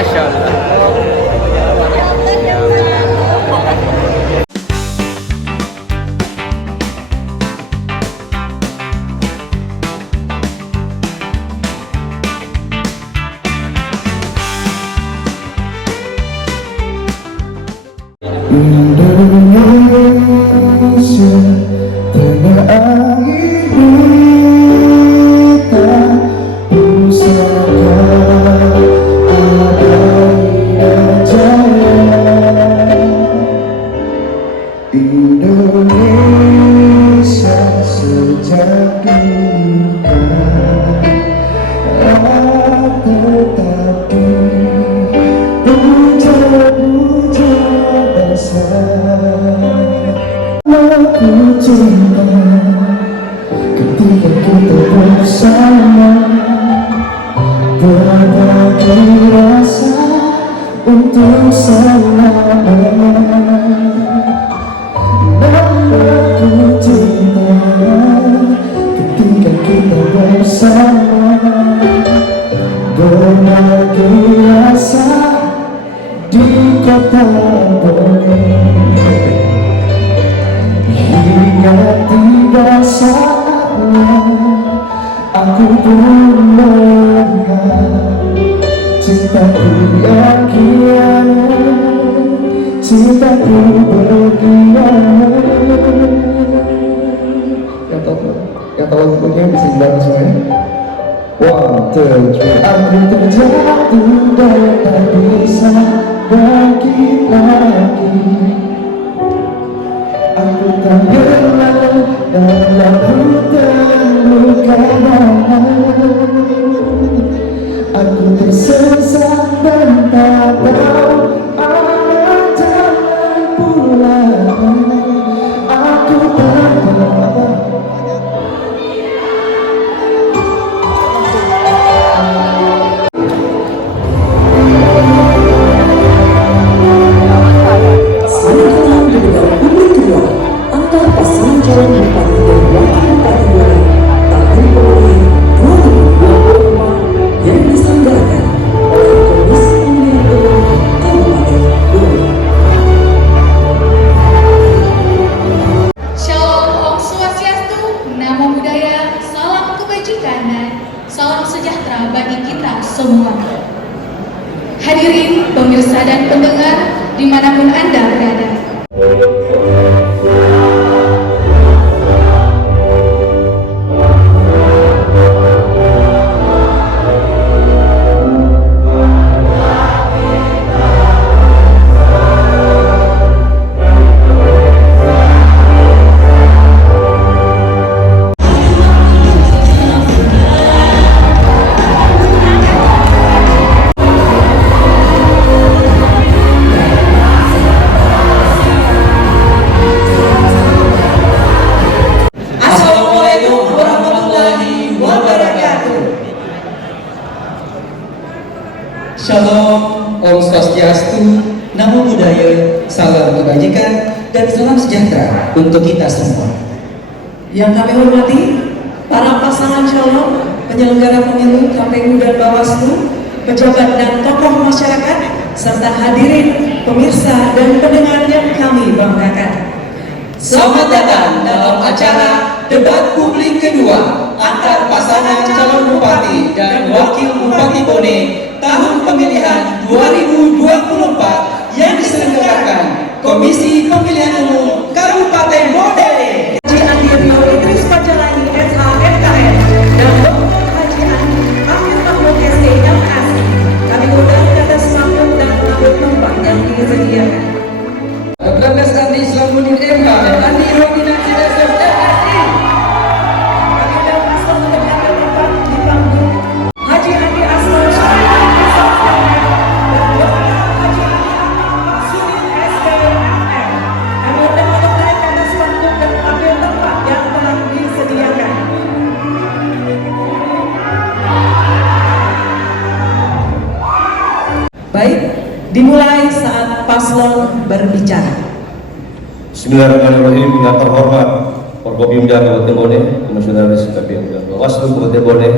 Masya Allah. Indonesia, tanah air kita, pusaka abadi jaya. Indonesia sejak dulu tetapi puja-puja aku cinta ketika kita bersama, berbagi rasa untuk selamanya. Dan aku cinta ketika kita bersama, berbagi rasa di kota Bone. Hingga tiba saatnya aku pun melihat cintaku yang kian, cintaku berkian. Yang tahu lagunya bisa dibantu semuanya. 1, 2, 3. Aku terjatuh dan tak bisa bangkit lagi. Aku tak pernah dalam hutan luka dalam. Aku tersesat dan tak tahu arah jalan pulang. Aku tak tahu. Salam sejahtera bagi kita semua. Hadirin pemirsa dan pendengar dimanapun Anda berada. Shalom, Om Swastiastu, Namo Buddhaya, salam kebajikan, dan salam sejahtera untuk kita semua. Yang kami hormati, para pasangan calon, penyelenggara pemilu KPU dan Bawaslu, pejabat dan tokoh masyarakat, serta hadirin, pemirsa dan pendengar yang kami banggakan. Selamat datang dalam acara debat publik kedua antar pasangan calon bupati dan wakil bupati Bone tahun pemilihan 2024 yang diselenggarakan Komisi Pemilihan Umum Kabupaten Bone. Haji Andi Rio Idris Panjalani SH FKM dan Dr. Haji Andi Amir Mahmud SC yang asli. Kami undang ke atas panggung dan mengambil tempat yang disediakan. Dr. Andi Islamuddin MH dan Andi Rodina Sidasos MSI. Kami undang paslon untuk mengambil tempat di panggung Haji Andi Asman Syarif dan Dr. Haji Andi Maksudin SKMM. Kami undang untuk naik ke atas panggung dan mengambil tempat yang telah disediakan. Baik, dimulai saat paslon berbicara. Bismillahirrahmanirrahim. Yang terhormat Forkopimda Kabupaten Bone, Komisionaris KPU dan Bawaslu Kabupaten Bone,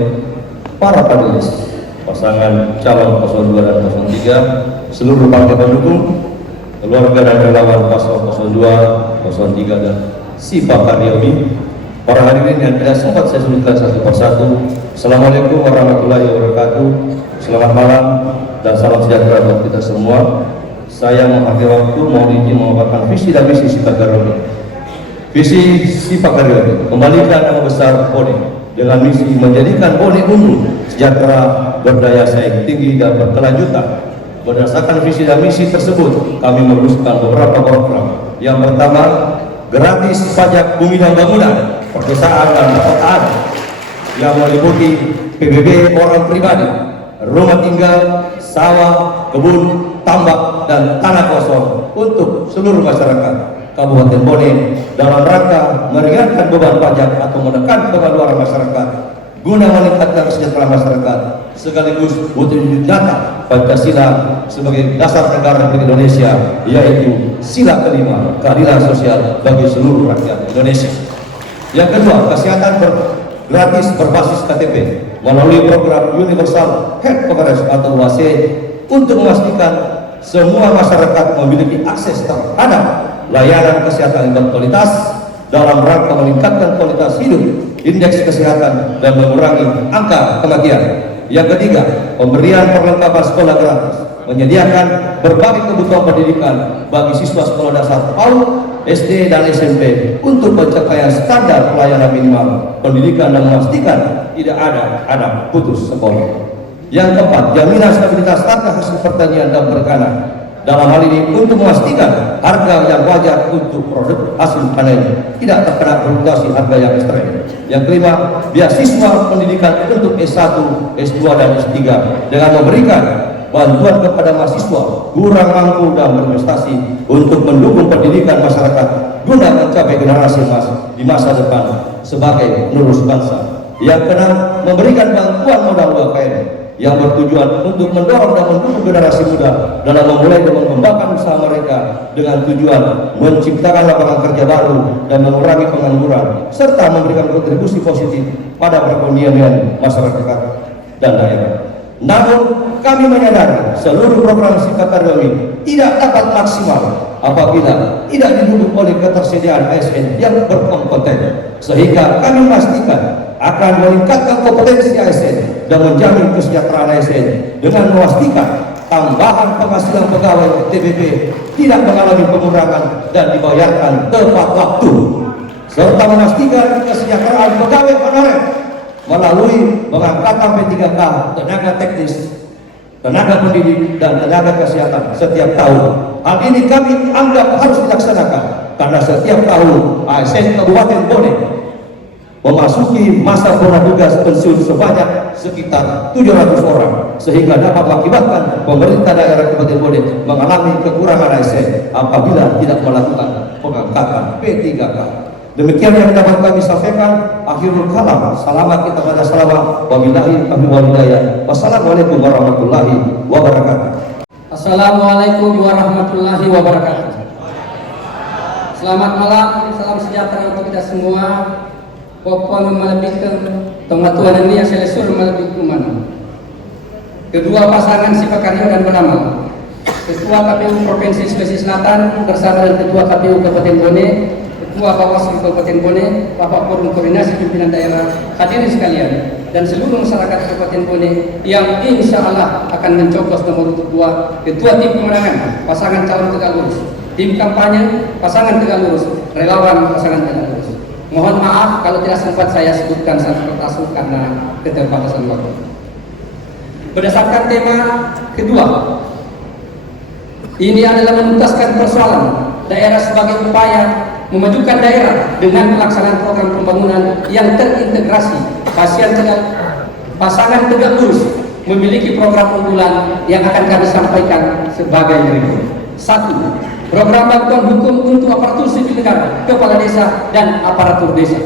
para panelis, pasangan calon 02 dan 03, seluruh partai pendukung, keluarga dan relawan paslon 02, 03 dan Sipa Karyomi, para hadirin yang tidak sempat saya sebutkan satu persatu. Assalamualaikum warahmatullahi wabarakatuh. Selamat malam dan salam sejahtera buat kita semua. Saya mengakhiri waktu mau izin mengungkapkan visi dan misi Sipa Karyomi. Visi Sipa Karyomi kembalikan nama besar BONE dengan misi menjadikan BONE unggul, sejahtera, berdaya saing tinggi dan berkelanjutan. Berdasarkan visi dan misi tersebut, kami merumuskan beberapa program. Yang pertama, gratis pajak bumi dan bangunan, perdesaan dan perkotaan yang meliputi PBB orang pribadi, rumah tinggal, sawah, kebun, tambak, dan tanah kosong untuk seluruh masyarakat Kabupaten BONE dalam rangka meringankan beban pajak atau menekan pengeluaran masyarakat guna meningkatkan kesejahteraan masyarakat sekaligus wujud nyata Pancasila sebagai dasar negara Republik Indonesia, yaitu sila kelima keadilan sosial bagi seluruh rakyat Indonesia. Yang kedua, kesehatan gratis berbasis KTP melalui program Universal Health Coverage atau UHC untuk memastikan semua masyarakat memiliki akses terhadap layanan kesehatan yang berkualitas dalam rangka meningkatkan kualitas hidup, indeks kesehatan, dan mengurangi angka kematian. Yang ketiga, pemberian perlengkapan sekolah gratis, menyediakan berbagai kebutuhan pendidikan bagi siswa sekolah dasar PAUD, SD, dan SMP untuk pencapaian standar pelayanan minimal pendidikan dan memastikan tidak ada anak putus sekolah. Yang keempat, jaminan stabilitas harga hasil pertanian dan perikanan. Dalam hal ini untuk memastikan harga yang wajar untuk produk hasil panen tidak terkena fluktuasi harga yang ekstrem. Yang kelima, beasiswa pendidikan untuk S1, S2, dan S3 dengan memberikan bantuan kepada mahasiswa kurang mampu dan berprestasi untuk mendukung pendidikan masyarakat guna mencapai generasi emas di masa depan sebagai penerus bangsa. Yang keenam, memberikan bantuan modal UMKM yang bertujuan untuk mendorong dan mendukung generasi muda dalam memulai dan mengembangkan usaha mereka dengan tujuan menciptakan lapangan kerja baru dan mengurangi pengangguran serta memberikan kontribusi positif pada perekonomian masyarakat dan daerah. Namun kami menyadari seluruh program Sipa Karyomi tidak dapat maksimal apabila tidak didukung oleh ketersediaan ASN yang berkompeten, sehingga kami memastikan akan meningkatkan kompetensi ASN dan menjamin kesejahteraan ASN dengan memastikan tambahan penghasilan pegawai TPP tidak mengalami pengurangan dan dibayarkan tepat waktu, serta memastikan kesejahteraan pegawai honorer melalui pengangkatan P3K, tenaga teknis, tenaga pendidik, dan tenaga kesehatan setiap tahun. Hal ini kami anggap harus dilaksanakan karena setiap tahun ASN Kabupaten BONE memasuki masa tugas pensiun sebanyak sekitar 700 orang, sehingga dapat mengakibatkan pemerintah daerah Kabupaten BONE mengalami kekurangan ASN apabila tidak melakukan pengangkatan P3K. Demikian yang dapat kami sampaikan. Akhirul kalam, salamat kita pada salawat. Wabillahi taufiq wal hidayah. Wassalamualaikum warahmatullahi wabarakatuh. Assalamualaikum warahmatullahi wabarakatuh. Selamat malam, salam sejahtera untuk kita semua. Popon melebihkan tematuan ini yang selesai melebihkan mana. Kedua pasangan Sipa Karyo dan Beramal, Ketua KPU Provinsi Sulawesi Selatan bersama dengan Ketua KPU Kabupaten BONE, Ketua Bawaslu Kabupaten BONE, Bapak Forum Koordinasi Pimpinan Daerah, hadirin sekalian, dan seluruh masyarakat Kabupaten BONE yang insya Allah akan mencoblos nomor 2 Ketua Tim Pemenangan pasangan calon tegak lurus, tim kampanye pasangan tegak lurus, relawan pasangan tegak lurus. Mohon maaf kalau tidak sempat saya sebutkan satu persatu karena keterbatasan waktu. Berdasarkan tema kedua, ini adalah menuntaskan persoalan daerah sebagai upaya memajukan daerah dengan pelaksanaan program pembangunan yang terintegrasi. Pasangan tegak lurus memiliki program unggulan yang akan kami sampaikan sebagai berikut. 1. Program bantuan hukum untuk aparatur sipil negara, kepala desa, dan aparatur desa.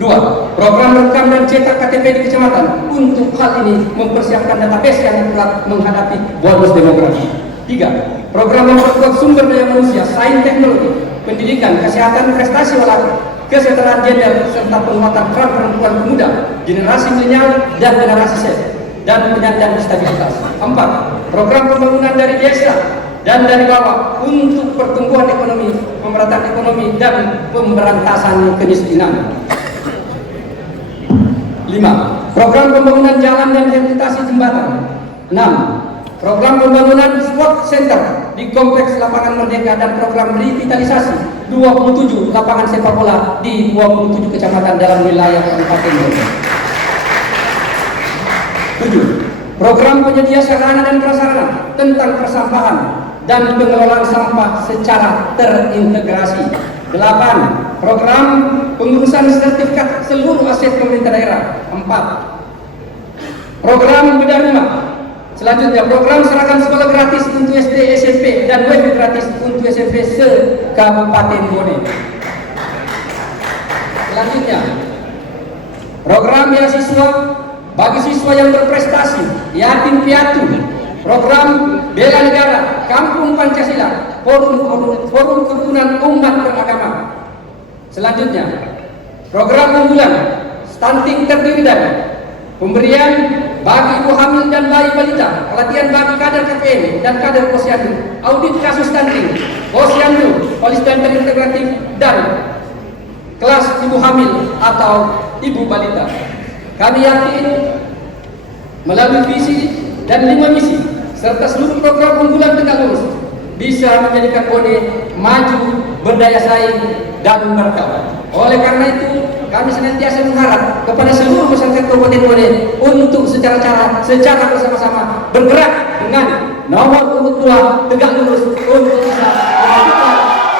2. Program rekam dan cetak KTP di kecamatan. Untuk hal ini mempersiapkan database yang telah menghadapi bonus demografi. 3. Program memperkuat sumber daya manusia, sains teknologi, pendidikan, kesehatan, prestasi olahraga, kesejahteraan gender, serta penguatan peran perempuan pemuda, generasi milenial, dan generasi Z. dan penyandang disabilitas. 4. Program pembangunan dari desa dan dari bawah untuk pertumbuhan ekonomi, pemerataan ekonomi, dan pemberantasan kemiskinan. 5. Program pembangunan jalan dan rehabilitasi jembatan. 6. Program pembangunan sport center di Kompleks Lapangan Merdeka dan program revitalisasi 27 lapangan sepak bola di 27 kecamatan dalam wilayah Kabupaten Bogor. 7. Program penyedia sarana dan prasarana tentang persampahan dan pengelolaan sampah secara terintegrasi. 8. Program pengurusan sertifikat seluruh aset pemerintah daerah. 4. Program bedah rumah. Selanjutnya, program seragam sekolah gratis untuk SD, SMP, dan WiFi gratis untuk SMP se-Kabupaten Bone. Selanjutnya, program beasiswa bagi siswa yang berprestasi, yatim piatu, program bela negara, kampung Pancasila, forum kerukunan umat beragama. Selanjutnya, program unggulan stunting terdiri dari pemberian bagi ibu hamil dan bayi balita, pelatihan bagi kader KPM dan kader posyandu, audit kasus stunting, posyandu, polisdanter integratif, dan kelas ibu hamil atau ibu balita. Kami yakin melalui visi dan 5 misi serta seluruh program unggulan tegak lurus bisa menjadikan Bone maju, berdaya saing, dan berkawan. Oleh karena itu, kami senantiasa mengharap kepada seluruh masyarakat Kabupaten Bone untuk secara bersama-sama bergerak dengan nomor urut 2 tegak lurus untuk bisa memajukan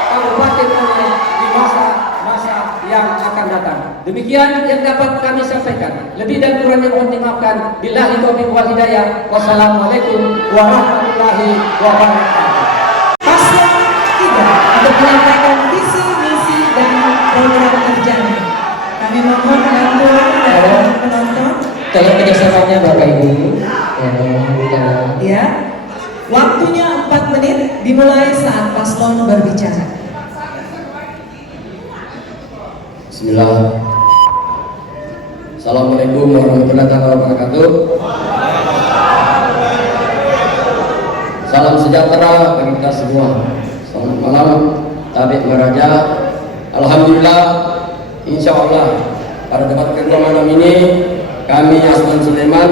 Kabupaten Bone di masa-masa yang akan datang. Demikian yang dapat kami sampaikan. Lebih dan kurangnya mohon dimaafkan. Billahi taufiq wal hidayah. Wassalamualaikum warahmatullahi wabarakatuh. Paslon 3 untuk menyampaikan visi, misi, dan program kerjanya. Kami mohon bantuan dari penonton. Tolong kerjasamanya Bapak Ibu. Ya, waktunya 4 menit dimulai saat paslon berbicara. Bismillah. Assalamualaikum warahmatullahi wabarakatuh. Salam sejahtera bagi kita semua. Selamat malam, tabik meraja. Alhamdulillah, insya Allah pada debat kedua malam ini kami Asman Sulaiman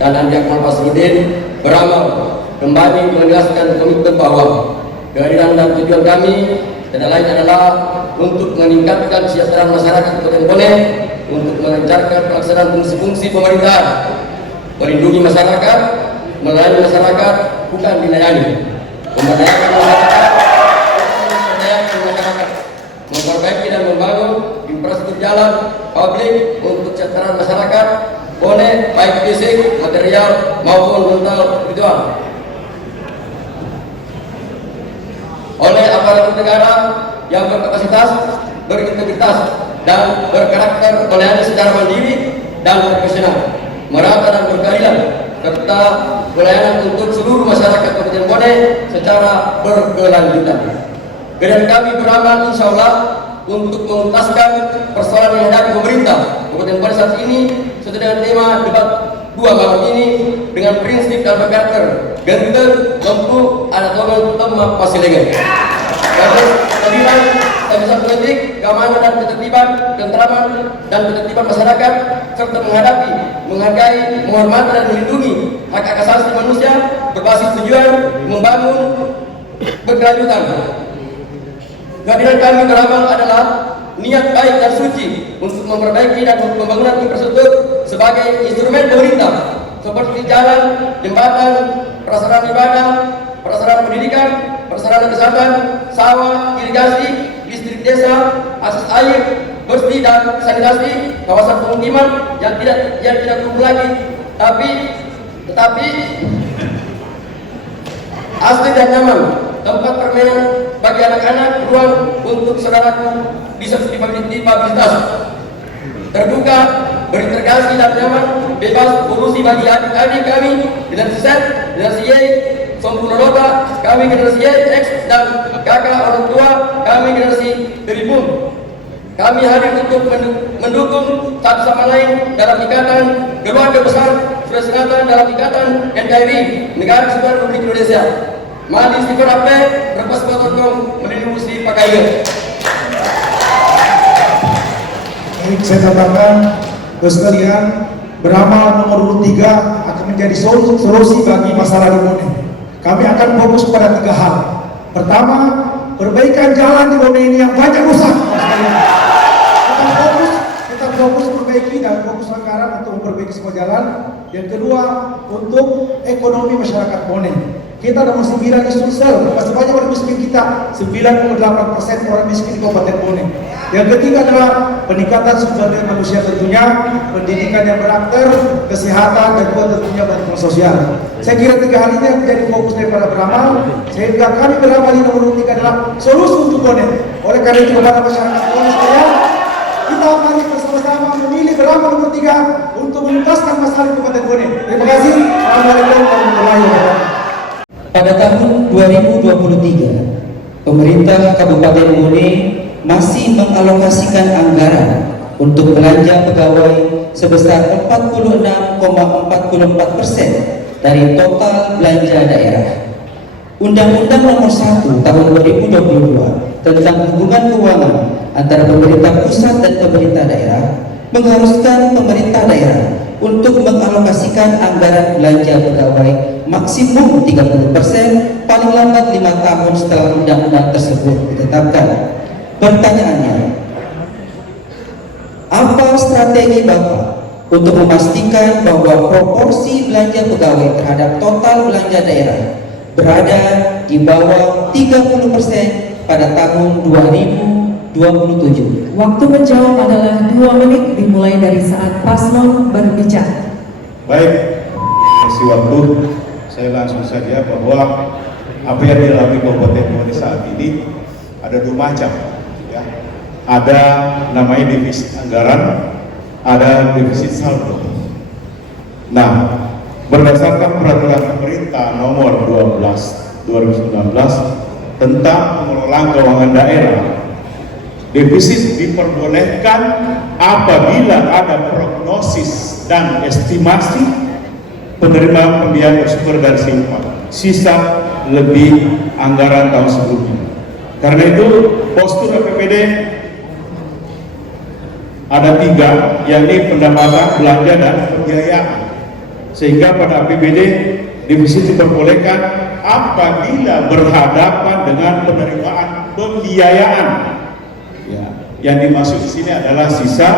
dan Andi Akmal Fasrudin beramal kembali menegaskan komitmen bahwa kehadiran dan tujuan kami tidak lain adalah untuk meningkatkan kesejahteraan masyarakat Kabupaten Bone, untuk melancarkan pelaksanaan fungsi-fungsi pemerintah, melindungi masyarakat, melayani masyarakat, bukan dilayani, memberdayakan masyarakat, memperbaiki dan membangun infrastruktur jalan publik untuk kesejahteraan masyarakat Bone, baik fisik, material maupun mental spiritual. Oleh aparatur negara yang berkapasitas, berintegritas, dan berkarakter melayani secara mandiri dan profesional, merata dan berkeadilan, serta pelayanan untuk seluruh masyarakat Kabupaten Bone secara berkelanjutan. Dan kami beramal insya Allah untuk menuntaskan persoalan yang dihadapi pemerintah Kabupaten Bone saat ini sesuai dengan tema debat 2 malam ini dengan prinsip dan berkarakter genter, lempu, anatomi, temak, pasilengan. Keadilan, stabilitas politik, keamanan dan ketertiban, ketentraman dan ketertiban masyarakat, serta menghadapi, menghargai, menghormati dan melindungi hak asasi manusia berbasis tujuan membangun berkelanjutan. Kehadiran kami beramal adalah niat baik dan suci untuk memperbaiki dan pembangunan infrastruktur sebagai instrumen pemerintah seperti jalan, jembatan, prasarana ibadah, prasarana pendidikan, prasarana kesehatan, sawah, irigasi, listrik desa, akses air, bersih dan sanitasi, kawasan pemukiman yang tidak perlu lagi, tetapi asli dan nyaman, tempat permainan bagi anak-anak, ruang untuk saudaraku disabilitas, terbuka, berintegrasi dan nyaman, bebas polusi bagi adik-adik kami generasi Z, generasi Y, sempurna rota, kami generasi Y, X, dan kakak orang tua, kami generasi Tribun. Kami hadir untuk mendukung satu sama lain dalam ikatan keluarga besar Surasengatan dalam Ikatan NKRI Negara Kesatuan Republik Indonesia. Mali Sifar Ape, Repas Batokong, Melindungi si Pakaian. Baik, saya katakan sekalian, beramal nomor urut 3 akan menjadi solusi bagi masalah di Bone. Kami akan fokus pada 3 hal. Pertama, perbaikan jalan di Bone ini yang banyak rusak. Kita fokus perbaiki dan fokus anggaran untuk memperbaiki semua jalan. Yang kedua, untuk ekonomi masyarakat Bone. Kita ada musim di Sulsel, masih banyak orang miskin kita, 98% orang miskin di Kabupaten Bone. Yang ketiga adalah peningkatan sumber daya manusia tentunya, pendidikan yang berakter, kesehatan, dan juga tentunya bantuan sosial. Saya kira 3 hal ini yang menjadi fokus daripada beramal, sehingga kami beramal di nomor 3 adalah solusi untuk Bone. Oleh karena itu kepada masyarakat Bone sekalian, kita mari bersama-sama memilih beramal nomor 3 untuk menuntaskan masalah di Kabupaten Bone. Terima kasih. Assalamualaikum warahmatullahi wabarakatuh. Pada tahun 2023, pemerintah Kabupaten Bone masih mengalokasikan anggaran untuk belanja pegawai sebesar 46,44% dari total belanja daerah. Undang-Undang Nomor 1 Tahun 2022 tentang hubungan keuangan antara pemerintah pusat dan pemerintah daerah mengharuskan pemerintah daerah untuk mengalokasikan anggaran belanja pegawai maksimum 30%, paling lambat 5 tahun setelah undang-undang tersebut ditetapkan. Pertanyaannya, apa strategi Bapak untuk memastikan bahwa proporsi belanja pegawai terhadap total belanja daerah berada di bawah 30% pada tahun 2027? Waktu menjawab adalah 2 menit dimulai dari saat paslon berbicara. Baik, kasih waktu. Saya langsung saja bahwa apa yang dialami Kabupaten Bone saat ini ada 2 macam, ya. Ada namanya defisit anggaran, ada defisit saldo. Nah, berdasarkan peraturan pemerintah nomor 12/2019 tentang pengelolaan keuangan daerah, defisit diperbolehkan apabila ada prognosis dan estimasi penerima pembiayaan bersumber dari sisa lebih anggaran tahun sebelumnya. Karena itu postur APBD ada 3, yakni pendapatan, belanja, dan pembiayaan. Sehingga pada APBD defisit diperbolehkan apabila berhadapan dengan penerimaan pembiayaan. Ya, yang dimaksud di sini adalah sisa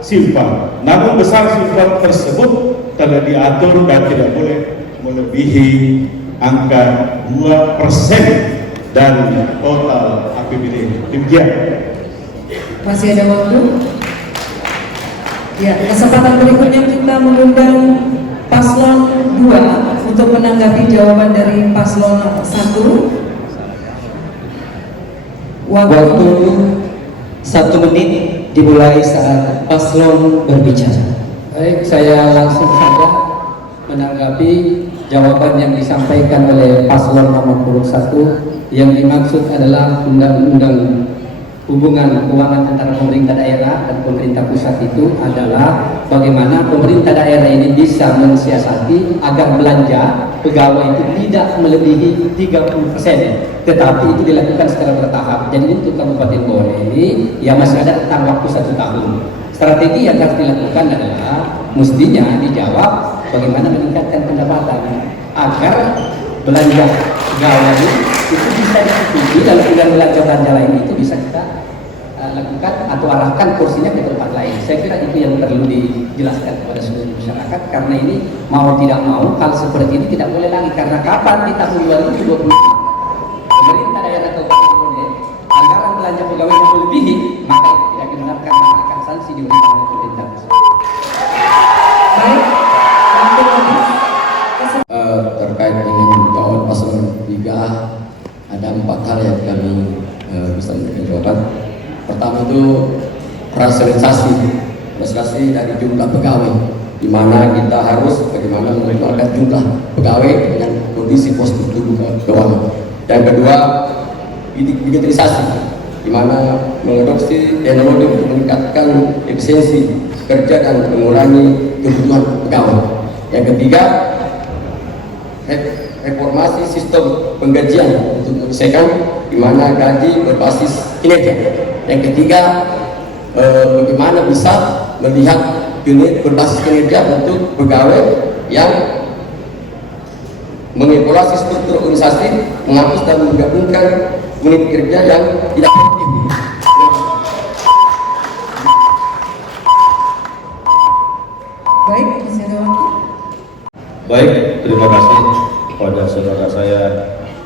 simpan. Namun besar simpan tersebut telah diatur dan tidak boleh melebihi angka 2% dari total APBD. Demikian. Masih ada waktu? Ya, kesempatan berikutnya kita mengundang paslon 2 untuk menanggapi jawaban dari paslon 1. Waktu 1 menit dimulai saat paslon berbicara. Baik, saya langsung saja menanggapi jawaban yang disampaikan oleh paslon nomor urut 1. Yang dimaksud adalah undang-undang hubungan keuangan antara pemerintah daerah dan pemerintah pusat itu adalah bagaimana pemerintah daerah ini bisa mensiasati agar belanja pegawai itu tidak melebihi 30%, tetapi itu dilakukan secara bertahap. Jadi untuk Kabupaten Bone ini ya masih ada rentang waktu 1 tahun. Strategi yang harus dilakukan adalah mestinya dijawab bagaimana meningkatkan pendapatan agar belanja pegawai itu bisa diikuti dalam belanja lain itu bisa kita lakukan atau arahkan kursinya ke tempat lain. Saya kira itu yang perlu dijelaskan kepada seluruh masyarakat, karena ini mau tidak mau hal seperti ini tidak boleh lagi. Karena kapan di tahun 2020 pemerintah daerah Kabupaten Bone anggaran belanja pegawai yang melebihi, maka itu tidak dibenarkan, maka akan sanksi diberikan oleh pemerintah. Baik, waktu habis. Terkait dengan jawaban paslon 3, ada 4 hal yang kami bisa memberikan jawaban. Pertama itu rasionalisasi dari jumlah pegawai, di mana kita harus bagaimana mengeluarkan jumlah pegawai dengan kondisi postur tubuh keuangan. Yang kedua, digitalisasi, di mana mengadopsi teknologi untuk meningkatkan efisiensi kerja dan mengurangi kebutuhan pegawai. Yang ketiga, reformasi sistem penggajian untuk menyelesaikan di mana gaji berbasis kinerja. Yang ketiga, bagaimana bisa melihat berbasis kinerja untuk pegawai yang mengevaluasi struktur organisasi, menghapus dan menggabungkan unit kerja yang tidak efektif. Baik, masih ada waktu. Baik, terima kasih kepada saudara saya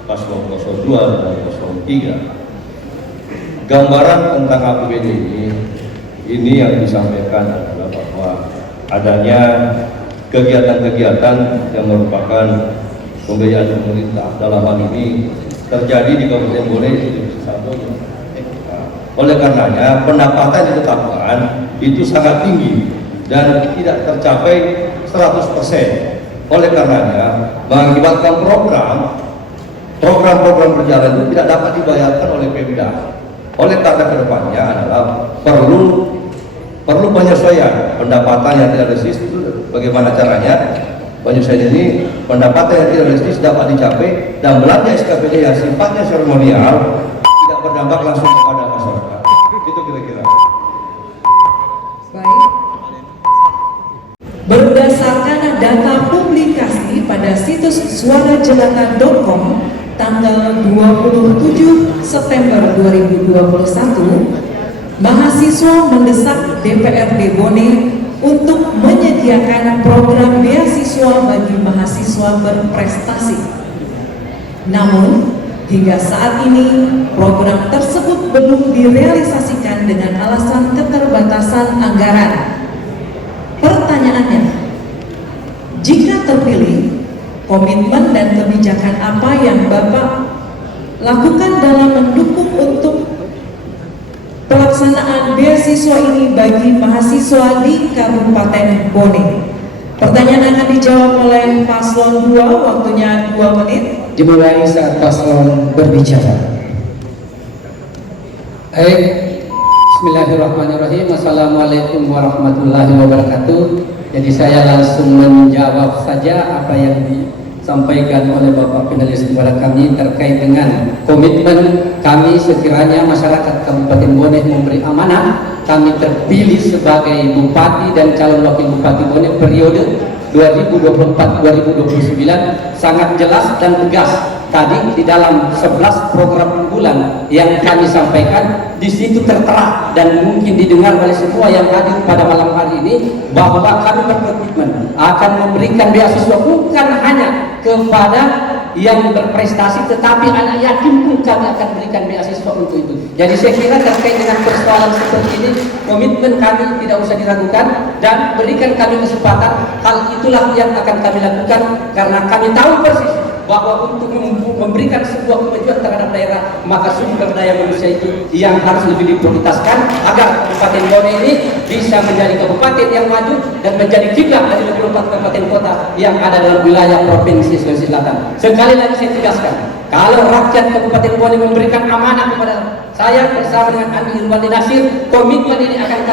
Paslon 02 dan 03. Gambaran tentang APBD ini yang disampaikan adalah bahwa adanya kegiatan-kegiatan yang merupakan pembiayaan pemerintah dalam hal ini terjadi di Kabupaten Bone. Oleh karenanya pendapatan yang ditetapkan itu sangat tinggi dan tidak tercapai 100%. Oleh karenanya mengakibatkan program-program berjalan itu tidak dapat dibayarkan oleh Pemda. Oleh karena kedepannya adalah perlu penyesuaian pendapatan yang tidak realistis. Bagaimana caranya penyesuaian ini pendapatan yang tidak realistis dapat dicapai dan belanja SKPD yang sifatnya seremonial tidak berdampak langsung kepada masyarakat. Itu kira-kira. Baik. Berdasarkan data publikasi pada situs suarajelata.com tanggal 27 September 2021, mahasiswa mendesak DPRD Bone untuk menyediakan program beasiswa bagi mahasiswa berprestasi. Namun, hingga saat ini program tersebut belum direalisasikan dengan alasan keterbatasan anggaran. Pertanyaannya, jika terpilih, komitmen dan kebijakan apa yang Bapak lakukan dalam mendukung untuk pelaksanaan beasiswa ini bagi mahasiswa di Kabupaten Bone? Pertanyaan akan dijawab oleh Paslon 2, waktunya 2 menit. Dimulai saat paslon berbicara. Bismillahirrahmanirrahim. Assalamualaikum warahmatullahi wabarakatuh. Jadi saya langsung menjawab saja apa yang disampaikan oleh Bapak Finalis kepada kami terkait dengan komitmen kami sekiranya masyarakat Kabupaten Bone memberi amanah. Kami terpilih sebagai Bupati dan calon Wakil Bupati Bone periode 2024-2029 sangat jelas dan tegas. Tadi di dalam 11 program unggulan yang kami sampaikan, di situ tertera dan mungkin didengar oleh semua yang hadir pada malam hari ini bahwa kami berkomitmen akan memberikan beasiswa bukan hanya kepada yang berprestasi, tetapi anak yatim pun kami akan berikan beasiswa untuk itu. Jadi saya kira terkait dengan persoalan seperti ini, komitmen kami tidak usah diragukan dan berikan kami kesempatan. Hal itulah yang akan kami lakukan karena kami tahu persis bahwa untuk memberikan sebuah kemajuan terhadap daerah, maka sumber daya manusia itu yang harus lebih diprioritaskan agar Kabupaten Bone ini bisa menjadi kabupaten yang maju dan menjadi kiblat dari 24 kabupaten kota yang ada dalam wilayah Provinsi Sulawesi Selatan. Sekali lagi saya tegaskan, kalau rakyat Kabupaten Bone memberikan amanah kepada saya bersama dengan Andi Irwandi Nasir, komitmen ini akan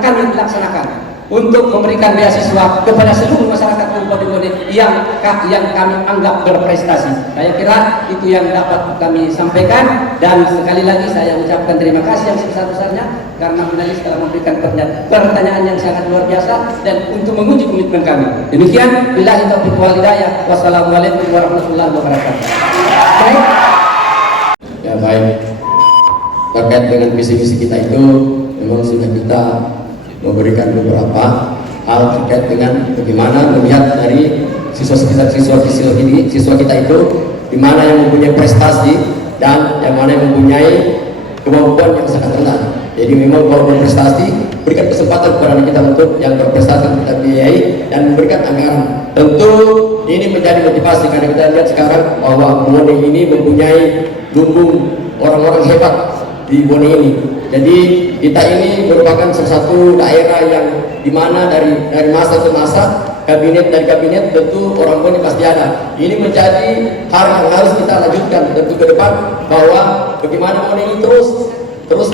kami laksanakan untuk memberikan beasiswa kepada seluruh masyarakat Kabupaten Bone yang kami anggap berprestasi. Saya kira itu yang dapat kami sampaikan dan sekali lagi saya ucapkan terima kasih yang sebesar-besarnya karena finalis telah memberikan pertanyaan yang sangat luar biasa dan untuk menguji komitmen kami. Demikian, billahi taufiq wal hidayah. Wassalamualaikum warahmatullahi wabarakatuh. Baik. Ya baik. Terkait dengan visi-visi kita itu memang sudah kita memberikan beberapa hal terkait dengan bagaimana melihat dari siswa kita itu di mana yang mempunyai prestasi dan yang mana yang mempunyai kemampuan yang sangat rendah. Jadi memang kalau berprestasi berikan kesempatan kepada kita untuk yang berprestasi kita biayai dan memberikan anggaran. Tentu ini menjadi motivasi karena kita lihat sekarang bahwa Bone ini mempunyai lumbung orang-orang hebat di Bone ini. Jadi kita ini merupakan salah satu daerah yang dimana dari masa ke masa kabinet tentu orang Bone pasti ada. Ini menjadi hal yang harus kita lanjutkan tentu ke depan bahwa bagaimana Bone ini terus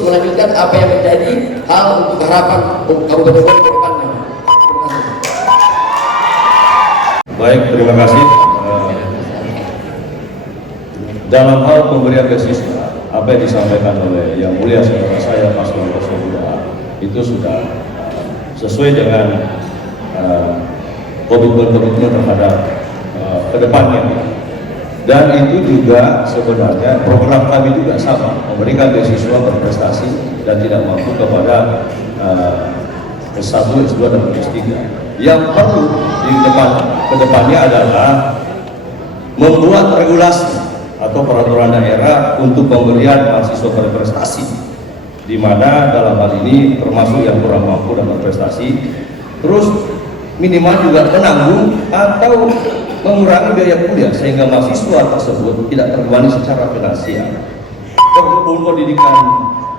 melanjutkan apa yang menjadi hal untuk harapan Kabupaten Bone ke depannya. Terima kasih. Baik, terima kasih. Dalam hal pemberian beasiswa, apa yang disampaikan oleh Yang Mulia saudara saya Paslon 02 itu sudah sesuai dengan komitmen-komitmen terhadap kedepannya. Dan itu juga sebenarnya program kami juga sama, memberikan beasiswa berprestasi dan tidak mampu kepada S1, S2 dan S3. Yang perlu di kedepannya adalah membuat regulasi atau peraturan daerah untuk pemberian mahasiswa berprestasi, di mana dalam hal ini termasuk yang kurang mampu dan berprestasi, terus minimal juga menanggung atau mengurangi biaya kuliah sehingga mahasiswa tersebut tidak terbebani secara finansial. Perlu pendidikan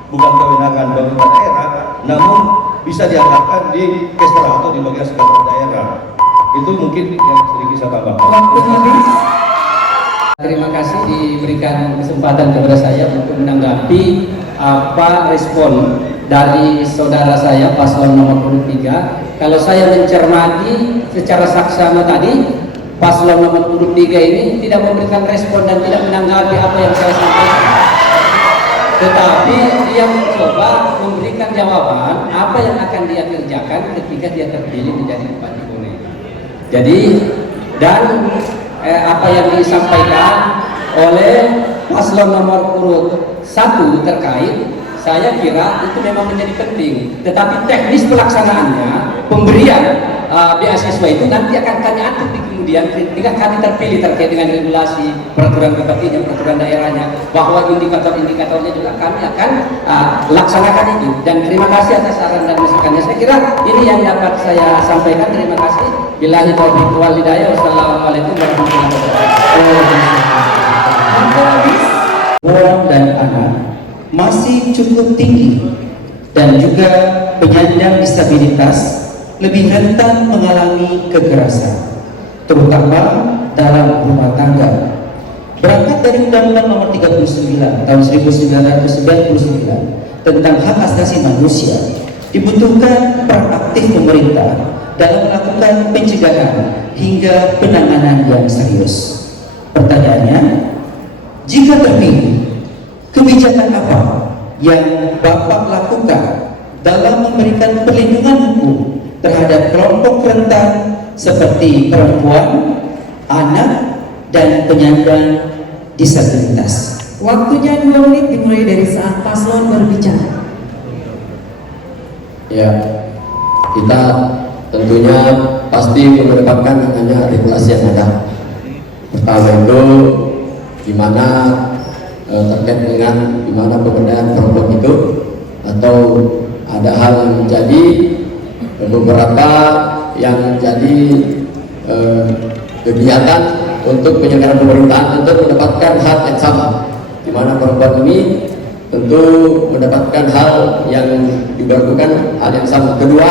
bukan kewenangan pemerintah daerah, namun bisa dianggarkan di Kesra atau di bagian sekretaris daerah. Itu mungkin yang sedikit saya tambahkan. Waktu habis. Terima kasih diberikan kesempatan kepada saya untuk menanggapi apa respon dari saudara saya paslon nomor 23. Kalau saya mencermati secara saksama tadi, paslon nomor 23 ini tidak memberikan respon dan tidak menanggapi apa yang saya sampaikan. Tetapi dia mencoba memberikan jawaban apa yang akan dia kerjakan ketika dia terpilih menjadi Bupati Bone. Jadi dan apa yang disampaikan oleh paslon nomor urut 1 terkait, saya kira itu memang menjadi penting. Tetapi teknis pelaksanaannya, pemberian beasiswa itu nanti akan kami atur di kemudian ketika kami terpilih terkait dengan regulasi, peraturan bupatinya, peraturan daerahnya, bahwa indikator-indikatornya juga kami akan laksanakan itu. Dan terima kasih atas saran dan masukannya. Saya kira ini yang dapat saya sampaikan. Terima kasih. Billahi taufiq wal hidayah. Wassalamualaikum warahmatullahi wabarakatuh. Waktu habis. Orang dan anak masih cukup tinggi dan juga penyandang disabilitas lebih rentan mengalami kekerasan, terutama dalam rumah tangga. Berangkat dari Undang-Undang Nomor 39 Tahun 1999 tentang Hak Asasi Manusia, dibutuhkan peran aktif pemerintah dalam melakukan pencegahan hingga penanganan yang serius. Pertanyaannya, jika terpilih, kebijakan apa yang Bapak lakukan dalam memberikan perlindungan hukum terhadap kelompok rentan seperti perempuan, anak, dan penyandang disabilitas? Waktunya 2 menit dimulai dari saat paslon berbicara. Ya, kita tentunya pasti mengedepankan hanya regulasi yang ada. Pertama itu di mana terkait dengan di mana pemberdayaan perempuan itu, atau ada hal yang menjadi beberapa yang menjadi kegiatan untuk penyelenggaraan pemerintahan tentu mendapatkan hak yang sama, di mana perempuan ini tentu mendapatkan hal yang diberlakukan hal yang sama. Kedua,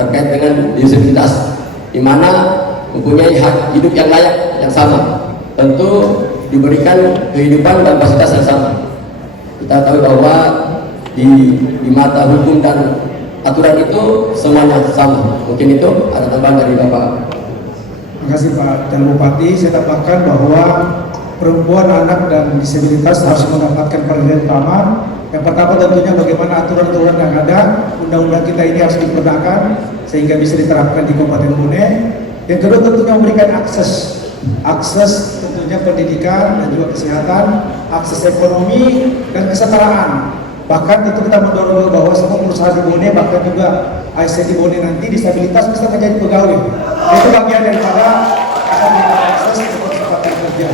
terkait dengan disabilitas, di mana mempunyai hak hidup yang layak yang sama, tentu diberikan kehidupan dan fasilitas yang sama. Kita tahu bahwa di mata hukum dan aturan itu semuanya sama. Mungkin itu ada tambahan dari Bapak. Terima kasih Pak dan Bupati. Saya tambahkan bahwa perempuan, anak, dan disabilitas harus mendapatkan perhatian utama. Yang pertama tentunya bagaimana aturan-aturan yang ada, undang-undang kita ini harus diperdakan sehingga bisa diterapkan di Kabupaten Bone. Yang kedua tentunya memberikan akses tentunya pendidikan dan juga kesehatan, akses ekonomi dan kesetaraan. Bahkan tentu kita mendorong bahwa semua perusahaan di Bone, bahkan juga ASN di Bone nanti disabilitas bisa menjadi pegawai. Itu bagian daripada akses untuk kesempatan kerja.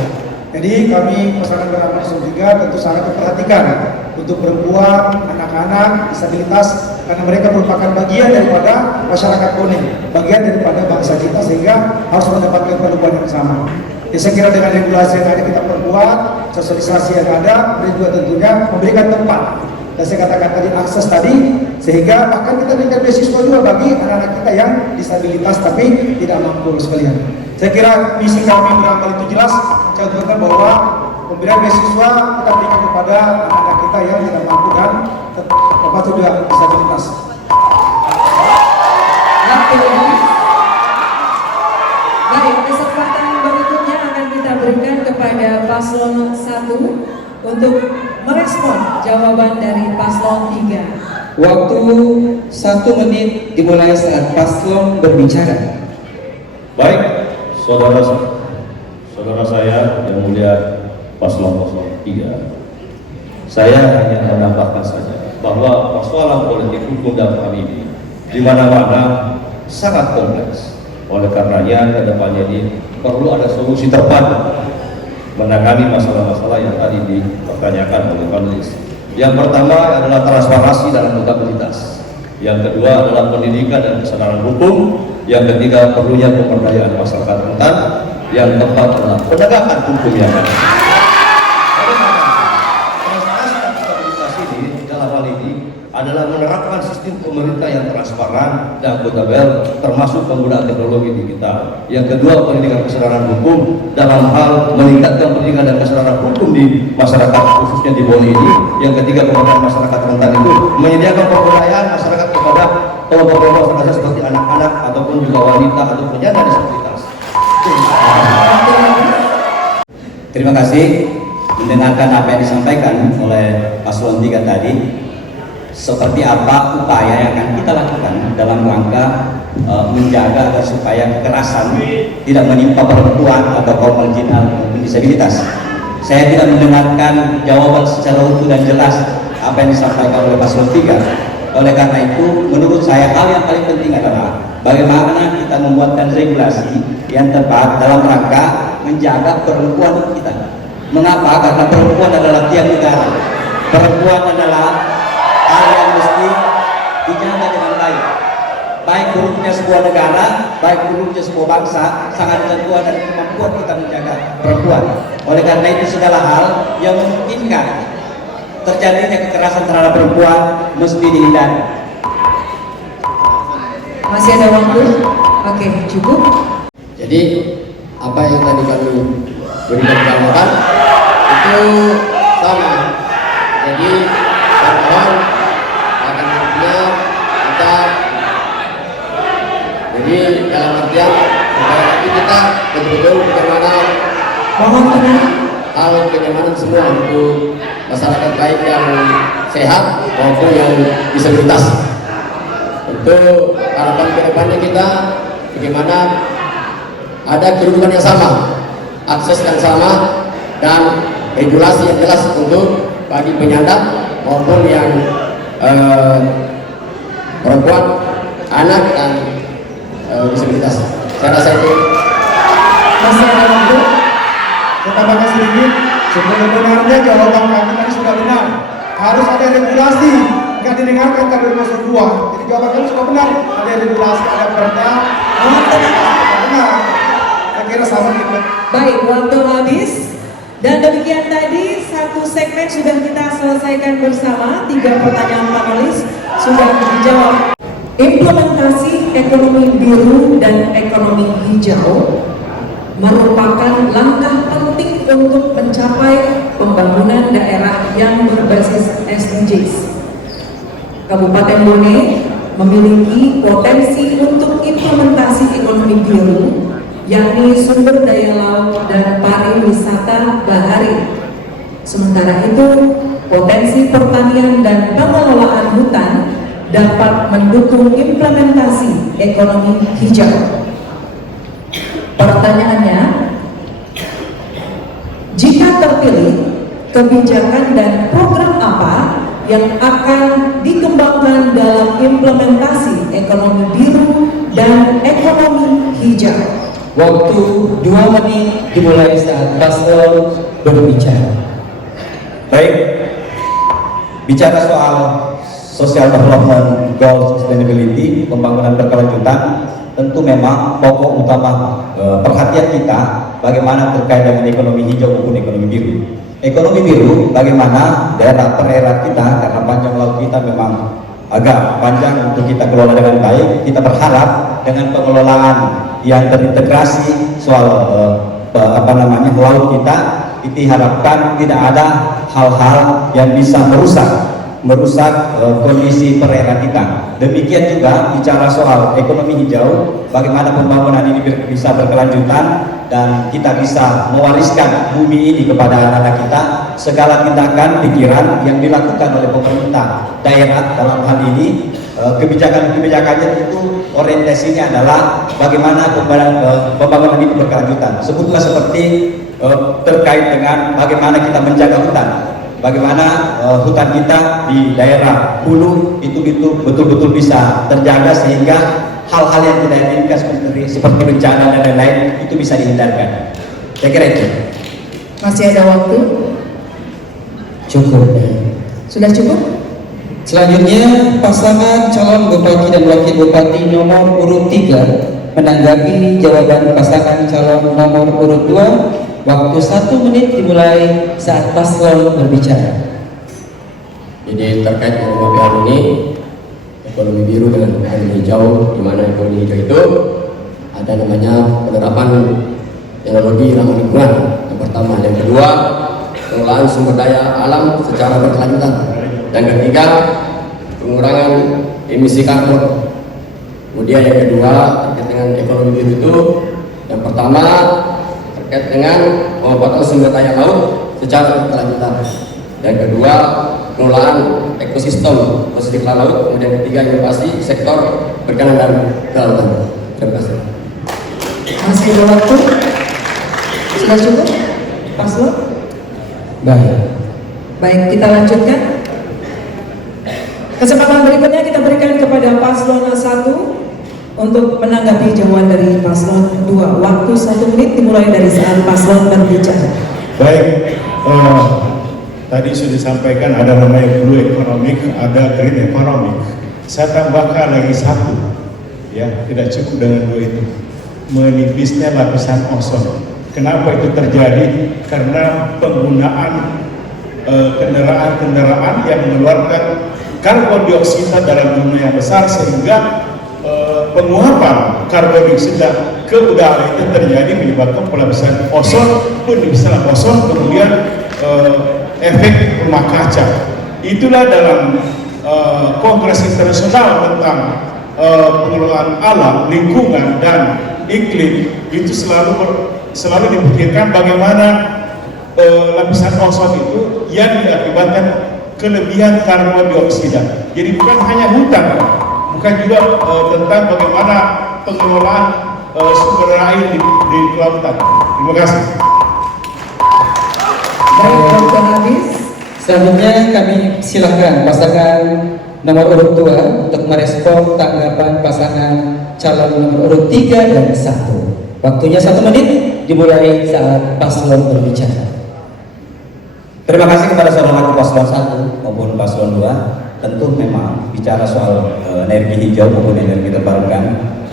Jadi kami pasangan Beramal 3 tentu sangat memperhatikan untuk perempuan, anak-anak, disabilitas, karena mereka merupakan bagian daripada masyarakat Bone, bagian daripada bangsa kita, sehingga harus mendapatkan perlakuan yang sama. Ya, saya kira dengan regulasi yang ada kita perbuat, sosialisasi yang ada, dan juga tentunya memberikan tempat. Dan saya katakan tadi akses tadi, sehingga bahkan kita berikan beasiswa juga bagi anak-anak kita yang disabilitas tapi tidak mampu sekalian. Saya kira misi kami Beramal itu jelas, contohkan bahwa pemberian beasiswa kita berikan kepada anak-anak kita yang tidak mampu dan terpatu juga disabilitas. Waktu habis. Baik, kepada paslon 1 untuk merespon jawaban dari paslon 3. Waktu 1 menit dimulai saat paslon berbicara. Baik, saudara saya yang mulia paslon 03, saya hanya menambahkan saja bahwa persoalan politik hukum dalam hal ini di mana-mana sangat kompleks. Oleh karenanya kedepannya ini perlu ada solusi terpadu menangani masalah-masalah yang tadi dipertanyakan oleh panelis. Yang pertama adalah transparansi dalam akuntabilitas. Yang kedua adalah pendidikan dan kesadaran hukum. Yang ketiga perlunya pemberdayaan masyarakat rentan. Yang keempat adalah penegakan hukum yang ada. Transparansi dan akuntabilitas ini dalam hal ini adalah menerapkan sistem pemerintah yang transparan dan akuntabel, termasuk penggunaan teknologi digital. Yang kedua, pendidikan kesadaran hukum dalam hal meningkatkan pendidikan dan kesadaran hukum di masyarakat, khususnya di Bone ini. Yang ketiga, pemberdayaan masyarakat rentan itu menyediakan pemberdayaan masyarakat kepada kelompok-kelompok masyarakat seperti anak-anak ataupun juga wanita atau penyandang disabilitas. Terima kasih mendengarkan apa yang disampaikan oleh paslon 3 tadi. Seperti apa upaya yang akan kita lakukan dalam rangka menjaga agar supaya kekerasan tidak menimpa perempuan atau kaum marginal maupun disabilitas. Saya tidak mendengarkan jawaban secara utuh dan jelas apa yang disampaikan oleh paslon 3. Oleh karena itu, menurut saya hal yang paling penting adalah bagaimana kita membuatkan regulasi yang tepat dalam rangka menjaga perempuan kita. Mengapa? Karena perempuan adalah tiang negara. Perempuan adalah hal yang mesti dijaga dengan baik. Baik buruknya sebuah negara, baik buruknya sebuah bangsa, sangat tentuan dan kemampuan kita menjaga perempuan. Oleh karena itu segala hal yang memungkinkan terjadinya kekerasan terhadap perempuan mesti dihindari. Masih ada waktu? Oke, cukup. Jadi apa yang tadi kami berikan jawaban itu sama. Jadi mohon akan artinya kita, jadi dalam artian supaya nanti kita betul-betul bagaimana Mohon tenang. hal kenyamanan semua untuk masyarakat baik yang sehat maupun yang disabilitas. Tentu harapan kedepannya kita bagaimana ada kedudukan yang sama, akses yang sama, dan regulasi yang jelas untuk bagi penyandang maupun yang perempuan, anak, dan disabilitas. Saya rasa itu. Masih ada waktu? Saya tambahkan sedikit, sebenarnya jawaban kami tadi sudah benar. Harus ada regulasi, nggak didengarkan dari paslon 2. Jadi jawaban kami sudah benar. Ada regulasi, ada perda, benar. Saya kira sama gitu. Baik, waktu habis. Dan demikian tadi satu segmen sudah kita selesaikan bersama. 3 pertanyaan panelis sudah dijawab. Implementasi ekonomi biru dan ekonomi hijau merupakan langkah penting untuk mencapai pembangunan daerah yang berbasis SDGs. Kabupaten Bone memiliki potensi untuk implementasi ekonomi biru, yakni sumber daya laut dan pariwisata bahari. Sementara itu, potensi pertanian dan pengelolaan hutan dapat mendukung implementasi ekonomi hijau. Pertanyaannya, jika terpilih, kebijakan dan program apa yang akan dikembangkan dalam implementasi ekonomi biru dan ekonomi hijau? Waktu 2 menit dimulai saat paslon berbicara. Baik, bicara soal social development goal sustainability, pembangunan berkelanjutan, tentu memang pokok utama perhatian kita bagaimana terkait dengan ekonomi hijau maupun ekonomi biru. Ekonomi biru, bagaimana daerah per daerah kita, karena panjang laut kita memang agak panjang untuk kita kelola dengan baik. Kita berharap dengan pengelolaan yang terintegrasi soal laut kita, diharapkan tidak ada hal-hal yang bisa merusak merusak kondisi perairan kita. Demikian juga bicara soal ekonomi hijau, bagaimana pembangunan ini bisa berkelanjutan dan kita bisa mewariskan bumi ini kepada anak-anak kita. Segala tindakan pikiran yang dilakukan oleh pemerintah daerah dalam hal ini, kebijakan-kebijakannya tentu orientasinya adalah bagaimana pembangunan ini berkelanjutan. Sebutlah seperti terkait dengan bagaimana kita menjaga hutan, bagaimana hutan kita di daerah hulu itu betul-betul bisa terjaga sehingga hal-hal yang tidak diinginkan seperti bencana dan lain-lain itu bisa dihindarkan. Saya kira itu. Masih ada waktu? Cukup. Sudah cukup? Selanjutnya pasangan calon bupati dan wakil bupati nomor urut 3 menanggapi jawaban pasangan calon nomor urut 2. Waktu 1 menit dimulai saat paslon berbicara. Jadi terkait dengan hal ini, ekonomi biru dengan ekonomi hijau, di mana ekonomi hijau itu ada namanya penerapan teknologi ramah lingkungan. Yang pertama, yang kedua, pengelolaan sumber daya alam secara berkelanjutan. Yang ketiga, pengurangan emisi karbon. Kemudian yang kedua, terkait dengan ekonomi biru itu, yang pertama terkait dengan pengobatan sumber daya laut secara berkelanjutan. Yang kedua, pengelolaan ekosistem laut. Kemudian ketiga, inovasi sektor perikanan dan kelautan. Terima kasih. Masih ada waktu? Sudah cukup? Paslon? Baik, kita lanjutkan. Kesempatan berikutnya kita berikan kepada paslon 1 untuk menanggapi jawaban dari paslon 2. Waktu 1 menit dimulai dari saat paslon berbicara. Baik, tadi sudah disampaikan ada namanya blue economic, ada green economic. Saya tambahkan lagi satu, ya, tidak cukup dengan dua itu. Menipisnya lapisan ozon. Kenapa itu terjadi? Karena penggunaan kendaraan-kendaraan yang mengeluarkan karbon dioksida dalam jumlah yang besar sehingga penguapan karbon dioksida ke udara itu terjadi menyebabkan pelapisan ozon, penipisan ozon, kemudian efek rumah kaca. Itulah dalam Kongres Internasional tentang pengelolaan alam, lingkungan dan iklim itu selalu dipikirkan bagaimana lapisan ozon itu yang diakibatkan kelebihan karbon dioksida. Jadi bukan hanya hutan, bukan juga tentang bagaimana pengelolaan sumber air di kelautan. Terima kasih. Baik, waktu habis. Selanjutnya kami silakan pasangan nomor urut 2 untuk merespon tanggapan pasangan calon nomor urut 3 dan 1. Waktunya 1 menit dimulai saat paslon berbicara. Terima kasih kepada saudara paslon 1 maupun paslon 2. Tentu memang bicara soal energi hijau maupun energi terbarukan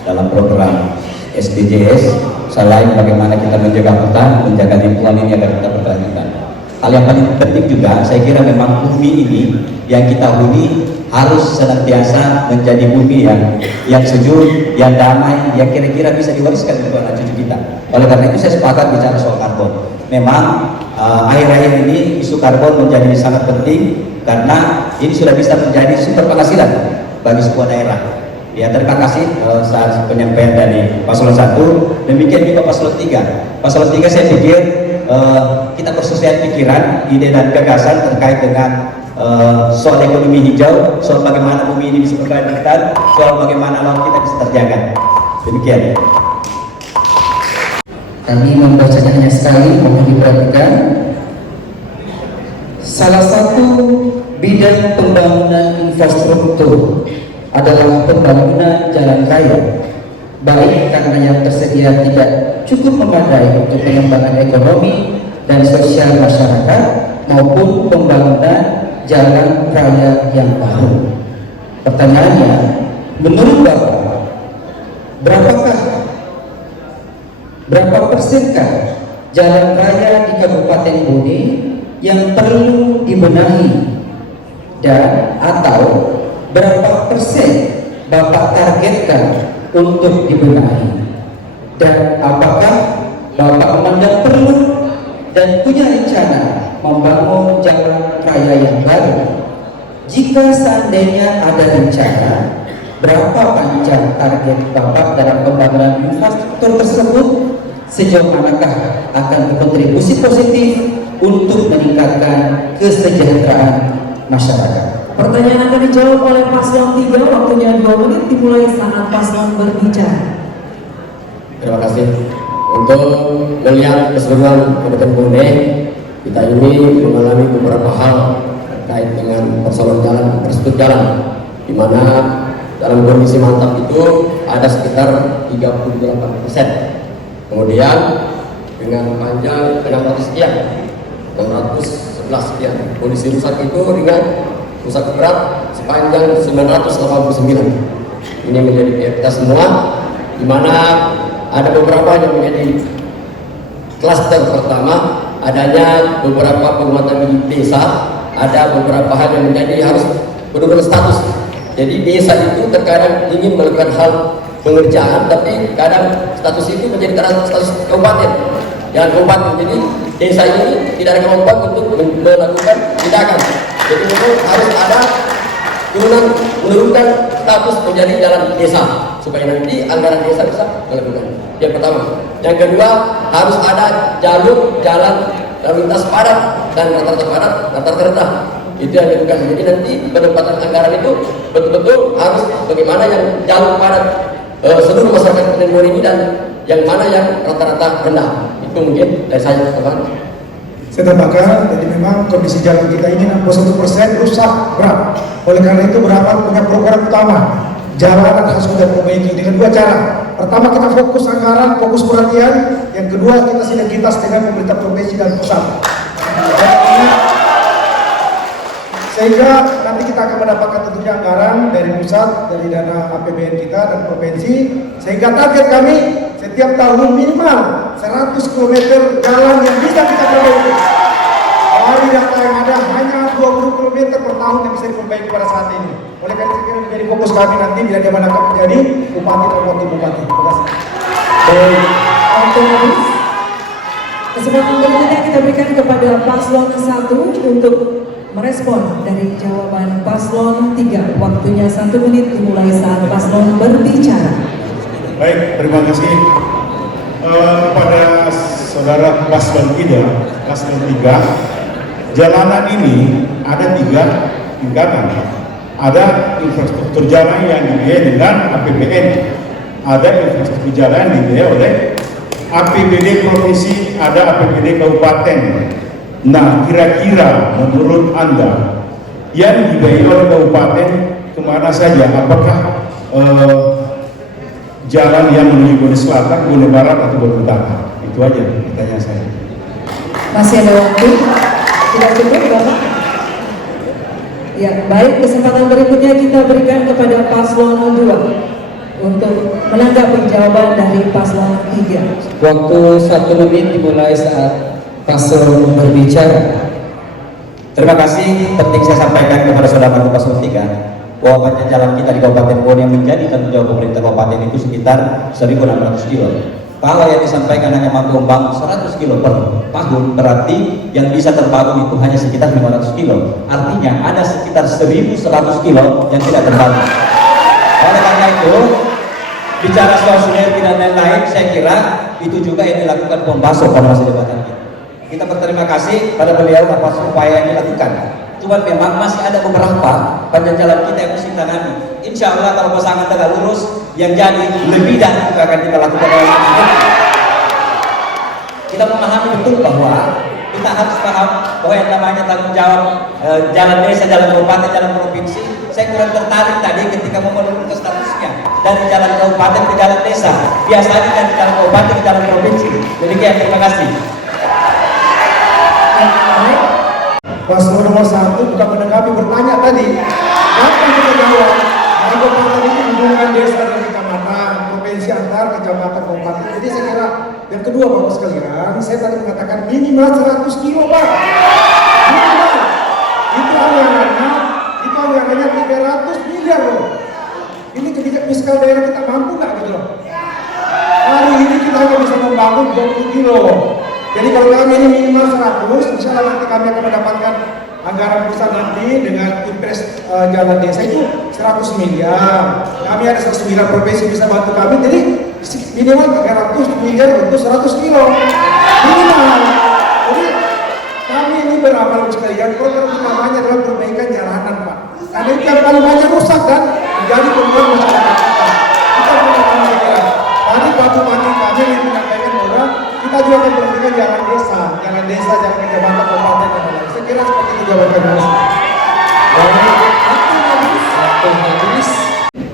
dalam program SDGs, selain bagaimana kita menjaga hutan, menjaga lingkungan ini agar kita berkelanjutan. Hal yang paling penting juga, saya kira memang bumi ini yang kita huni harus senantiasa menjadi bumi yang sejuk, yang damai, yang kira-kira bisa diwariskan kepada anak cucu kita. Oleh karena itu saya sepakat bicara soal karbon. Memang akhir-akhir ini isu karbon menjadi sangat penting karena ini sudah bisa menjadi sumber penghasilan bagi sebuah daerah. Ya, terima kasih saat penyampaian dari paslon 1. Demikian juga paslon 3. Paslon 3 saya pikir kita persesuaian pikiran, ide dan gagasan terkait dengan soal ekonomi hijau, soal bagaimana bumi ini bisa berkelanjutan, soal bagaimana laut kita bisa terjaga. Demikian. Kami membacanya hanya sekali, mohon diperhatikan. Salah satu bidang pembangunan infrastruktur adalah pembangunan jalan raya, baik karena yang tersedia tidak cukup memadai untuk pengembangan ekonomi dan sosial masyarakat maupun pembangunan jalan raya yang baru. Pertanyaannya, menurut Bapak, berapa persenkah jalan raya di Kabupaten Bone yang perlu dibenahi, dan atau berapa persen Bapak targetkan untuk dibenahi, dan apakah Bapak memandang perlu dan punya rencana membangun jalan raya yang baru? Jika seandainya ada rencana, berapa panjang target Bapak dalam pembangunan infrastruktur tersebut? Sejauh manakah akan berkontribusi positif untuk meningkatkan kesejahteraan masyarakat? Pertanyaan akan dijawab oleh paslon 3, waktunya 2 menit dimulai saat paslon berbicara. Terima kasih. Untuk melihat keseluruhan Kabupaten Bone, kita ini mengalami beberapa hal terkait dengan persoalan jalan, infrastruktur jalan, di mana dalam kondisi mantap itu ada sekitar 38%. Kemudian dengan panjang 600 sekian, 611 sekian. Kondisi rusak itu ringan, rusak berat sepanjang 989. Ini menjadi prioritas semua, di mana ada beberapa yang menjadi klaster pertama, adanya beberapa penguatan di desa, ada beberapa hal yang menjadi harus benar-benar status. Jadi desa itu terkadang ingin melakukan hal pengerjaan, tapi kadang status itu menjadi status kabupaten. Jangan kabupaten, jadi desa ini tidak ada kemampuan untuk melakukan tindakan. Jadi memang harus ada menurunkan status menjadi jalan desa, supaya nanti anggaran desa bisa melakukan. Yang pertama. Yang kedua, harus ada jalur jalan lalu lintas padat dan rata-rata padat, rata-rata rendah. Itu yang dilakukan. Jadi nanti penempatan anggaran itu betul-betul harus bagaimana yang jalur padat seluruh masyarakat Kabupaten Bone ini dan yang mana yang rata-rata rendah. Itu mungkin dari saya, teman. Saya tambahkan, jadi memang kondisi jalan kita ini 61% rusak berat. Oleh karena itu berapa punya program utama, jalanan harus kita perbaiki dengan 2 cara. Pertama, kita fokus anggaran, fokus perhatian. Yang kedua, kita sinergitas dengan pemerintah provinsi dan pusat. Sehingga nanti kita akan mendapatkan tentunya anggaran dari pusat, dari dana APBN kita dan provinsi. Sehingga target kami setiap tahun minimal 100 km jalan yang bisa kita perbaiki. Dari data yang ada hanya 20 km per tahun yang bisa diperbaiki pada saat ini. Oleh karena itu menjadi fokus kami nanti bila dia mana menjadi bupati dan wakil bupati. Terima kasih. Waktu habis. Kesempatan berikutnya kita berikan kepada paslon 1 untuk merespon dari jawaban paslon 3. Waktunya 1 menit dimulai saat paslon berbicara. Baik, terima kasih kepada saudara paslon 3. Jalanan ini ada 3 tingkatan. Ada infrastruktur jalan yang dibiayai dengan APBN, ada infrastruktur jalan yang dibiayai oleh APBD provinsi, ada APBD kabupaten. Nah, kira-kira menurut Anda yang dibiayai oleh kabupaten kemana saja? Apakah jalan yang menuju Bone Selatan, Bone Barat, atau Bone Utara? Itu aja pertanyaan saya. Masih ada waktu? Tidak cukup, Bapak? Ya, baik. Kesempatan berikutnya kita berikan kepada paslon 2 untuk menanggapi jawaban dari paslon 3. Waktu 1 menit dimulai saat paslon berbicara. Terima kasih. Penting saya sampaikan kepada saudara paslon 3 bahwa panjang jalan kita di Kabupaten Bone yang menjadi tanggung jawab pemerintah kabupaten itu sekitar 1.600 kilo. Kalau yang disampaikan hanya mampu membangun 100 kilo per tahun, berarti yang bisa terbangun itu hanya sekitar 500 kilo. Artinya ada sekitar 1.100 kilo yang tidak terbangun. Oleh karena itu, bicara soal sinergi dan lain-lain, saya kira itu juga yang dilakukan pembaso pada masa jabatan kita. Kita berterima kasih pada beliau atas upaya yang dilakukan. Cuma memang masih ada beberapa panjang jalan kita yang mesti tangani. Insya Allah kalau pasangan tegak lurus, yang jadi lebih dan juga akan kita lakukan dalam hidup. Kita memahami betul bahwa kita harus paham bahwa yang namanya tanggung jawab jalan desa, jalan kabupaten, jalan provinsi. Saya kurang tertarik tadi ketika mau menurunkan statusnya dari jalan kabupaten ke jalan desa. Biasanya dari jalan kabupaten ke jalan provinsi. Demikian, terima kasih. Paslon nomor 1 juga menanggapi bertanya tadi, kapan kita jawab? Karena kabupaten itu hubungan desa dan kecamatan, provinsi antar kecamatan kabupaten. Jadi saya kira yang kedua Bapak sekalian, saya tadi mengatakan minimal 100 kilo Pak. Minimal. Itu anggarannya 300 miliar loh. Ini kebijakan fiskal daerah kita mampu nggak gitu loh? Hari ini kita hanya bisa membangun 20 kilo. Jadi kalau kami ini minimal 100, insya Allah nanti kami akan mendapatkan anggaran pusat nanti dengan impres jalan desa itu 100 miliar. Kami ada 100 miliar, provinsi bisa bantu kami, jadi minimal 300 miliar untuk 100 kilo minimal. Jadi kami ini beramal sekalian, program utamanya adalah perbaikan jalanan, Pak. Karena itu yang paling banyak rusak kan, menjadi pembuat masyarakat kita. Kita punya pikiran. Tadi Pak Bupati kami yang menyampaikan bahwa kita juga akan perbaikan jalan desa, jalan kecamatan, kabupaten dan lain-lain. Saya kira seperti itu jawaban saya.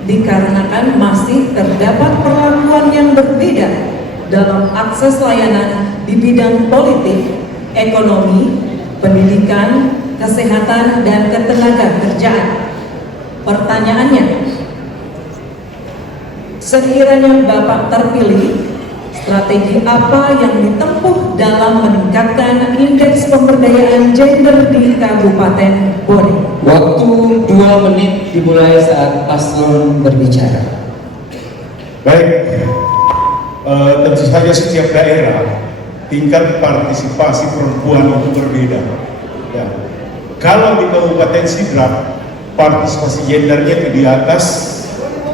Dikarenakan masih terdapat perlakuan yang berbeda dalam akses layanan di bidang politik, ekonomi, pendidikan, kesehatan, dan ketenagakerjaan. Pertanyaannya, sekiranya Bapak terpilih, strategi apa yang ditempuh dalam meningkatkan indeks pemberdayaan gender di Kabupaten Bone? Waktu 2 menit dimulai saat paslon berbicara. Baik, tentu saja setiap daerah tingkat partisipasi perempuan itu berbeda. Ya. Kalau di Kabupaten Sidrap, partisipasi gendernya itu di atas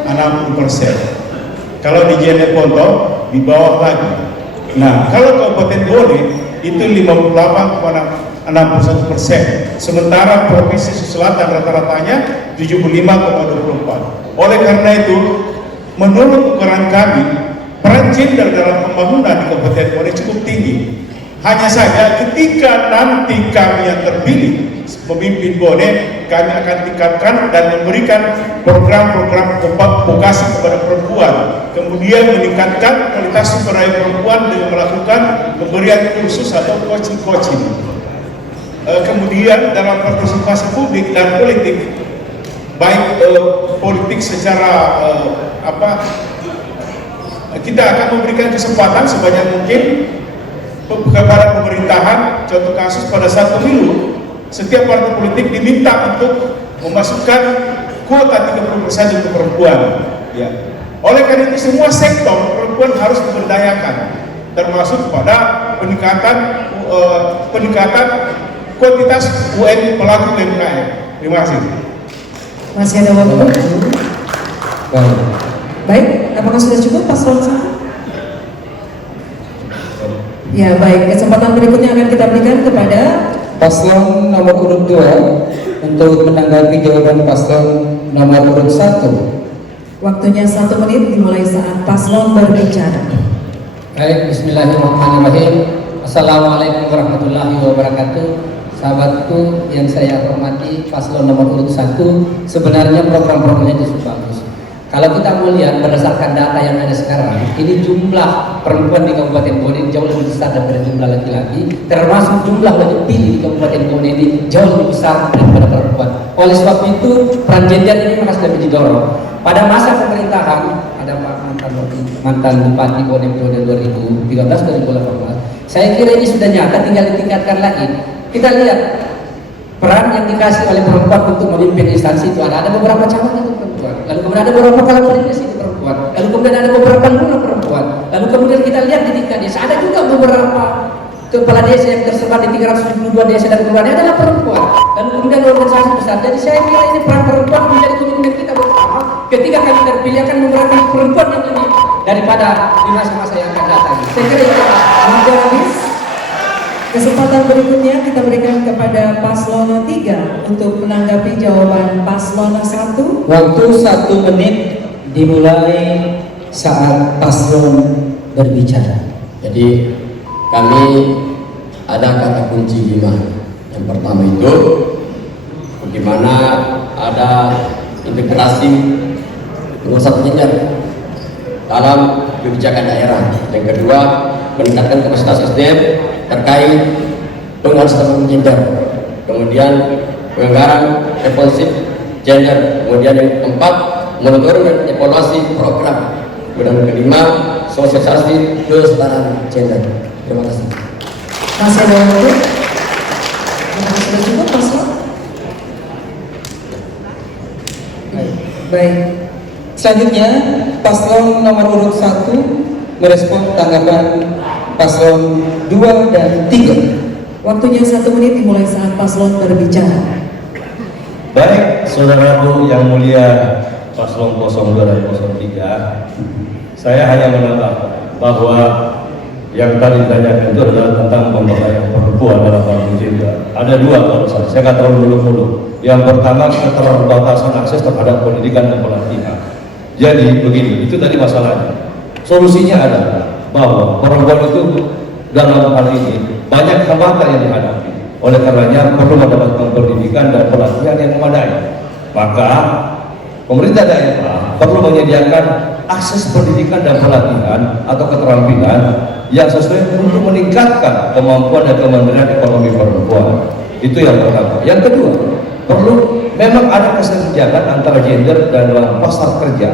60%. Kalau di Jeneponto di bawah lagi. Nah, kalau Kabupaten Bone itu 58,61%. Sementara Provinsi Selatan rata-ratanya 75,24. Oleh karena itu, menurut ukuran kami, peran gender dalam pembangunan di Kabupaten Bone cukup tinggi. Hanya saja ketika nanti kami yang terpilih memimpin Bone, kami akan tingkatkan dan memberikan program-program vokasi kepada perempuan, kemudian meningkatkan kualitas sumber daya perempuan dengan melakukan pemberian kursus atau coaching. Kemudian dalam partisipasi publik dan politik, baik politik secara kita akan memberikan kesempatan sebanyak mungkin kepada pemerintahan. Contoh kasus pada saat pemilu, setiap partai politik diminta untuk memasukkan kuota 30% untuk perempuan. Ya. Oleh karena itu semua sektor perempuan harus diberdayakan, termasuk pada peningkatan kuantitas UN pelaku UMKM. Terima kasih. Masih ada waktu? Baik, apakah sudah cukup paslon 1? Ya baik, kesempatan berikutnya akan kita berikan kepada Paslon nomor urut 2 untuk menanggapi jawaban paslon nomor urut 1. waktunya 1 menit dimulai saat paslon berbicara. Baik, bismillahirrahmanirrahim. Assalamualaikum warahmatullahi wabarakatuh. Sahabatku yang saya hormati, paslon nomor urut 1, sebenarnya program-programnya itu bagus. Kalau kita melihat berdasarkan data yang ada sekarang, ini jumlah perempuan di Kabupaten Bone jauh lebih besar daripada jumlah laki-laki, termasuk jumlah wajib pilih di Kabupaten Bone ini jauh lebih besar daripada perempuan. Oleh sebab itu, peran gender ini harus lebih didorong. Pada masa pemerintahan, ada mantan Bupati Bone periode 2013-2018, saya kira ini sudah nyata, tinggal ditingkatkan lagi. Kita lihat peran yang dikasih oleh perempuan untuk memimpin instansi itu ada beberapa cabang itu perempuan, lalu kemudian ada beberapa kepala provinsi itu perempuan, lalu kemudian ada beberapa lurah perempuan, lalu kemudian kita lihat di tingkat desa ada juga beberapa kepala desa yang tersebar di 372 desa dan kelurahan adalah perempuan, lalu kemudian organisasi besar. Jadi saya kira ini peran perempuan menjadi komitmen kita bersama ketika kami terpilih akan memerankan perempuan yang lebih daripada di masa-masa yang akan datang. Saya kira itu Waktu habis. Kesempatan berikutnya kita berikan kepada paslon 3 untuk menanggapi jawaban paslon 1. Waktu 1 menit dimulai saat paslon berbicara. Jadi kami ada kata kunci 5. Yang pertama itu bagaimana ada integrasi pengusaha gender dalam kebijakan daerah. Yang kedua, meningkatkan kapasitas SDM terkait penguasaan gender. Kemudian penganggaran responsif gender. Kemudian yang keempat, monitoring dan evaluasi program. Kemudian yang kelima, sosialisasi kesetaraan gender. Terima kasih. Masih ada waktu? Sudah cukup paslon? Baik. Selanjutnya, paslon nomor urut 1 merespon tanggapan paslon 2 dan 3. Waktunya 1 menit dimulai saat paslon berbicara. Baik, saudaraku yang mulia paslon 02 dan 03, saya hanya menambahkan bahwa yang tadi ditanyakan itu adalah tentang pemberdayaan perempuan dalam hal gender. Ada dua kalau saya nggak terlalu muluk-muluk. Yang pertama, keterbatasan akses terhadap pendidikan dan pelatihan. Jadi begini, itu tadi masalahnya. Solusinya adalah bahwa perempuan itu dalam hal ini banyak hambatan yang dihadapi. Oleh karenanya perlu mendapatkan pendidikan dan pelatihan yang memadai. Maka pemerintah daerah perlu menyediakan akses pendidikan dan pelatihan atau keterampilan yang sesuai untuk meningkatkan kemampuan dan kemandirian ekonomi perempuan. Itu yang pertama. Yang kedua, perlu memang ada kesenjangan antara gender dan dalam pasar kerja.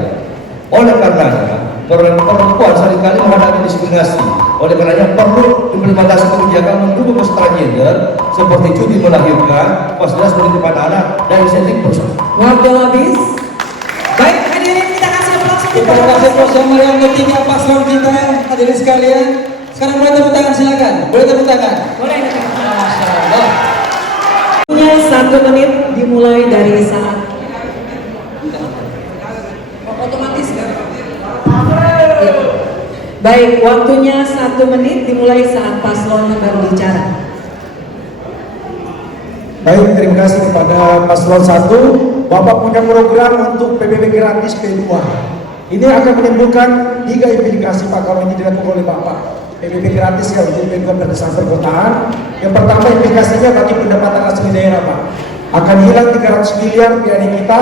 Oleh karenanya perempuan seringkali menghadapi diskriminasi. Oleh karenanya perlu implementasi kebijakan mendukung kesetaraan gender seperti cuti melahirkan, fasilitas pendidikan anak, dan insentif perusahaan. Waktu habis. Baik, hadirin kita kasih aplaus untuk Terima kasih bersama yang ketiga paslon kita, hadirin sekalian. Sekarang boleh tepuk tangan, silakan. Boleh tepuk tangan. Boleh. Masya Allah. Waktunya 1 menit dimulai dari saat Otomatis kan? Baik, waktunya 1 menit dimulai saat paslon berbicara. Baik, terima kasih kepada paslon 1. Bapak punya program untuk PBB gratis P2. Ini akan menimbulkan 3 implikasi Pak kalau ini dilakukan oleh Bapak. PBB gratis ya untuk P2 berdasarkan perkotaan. Yang pertama implikasinya bagi pendapatan asli daerah Pak. Akan hilang 300 miliar PAD kita,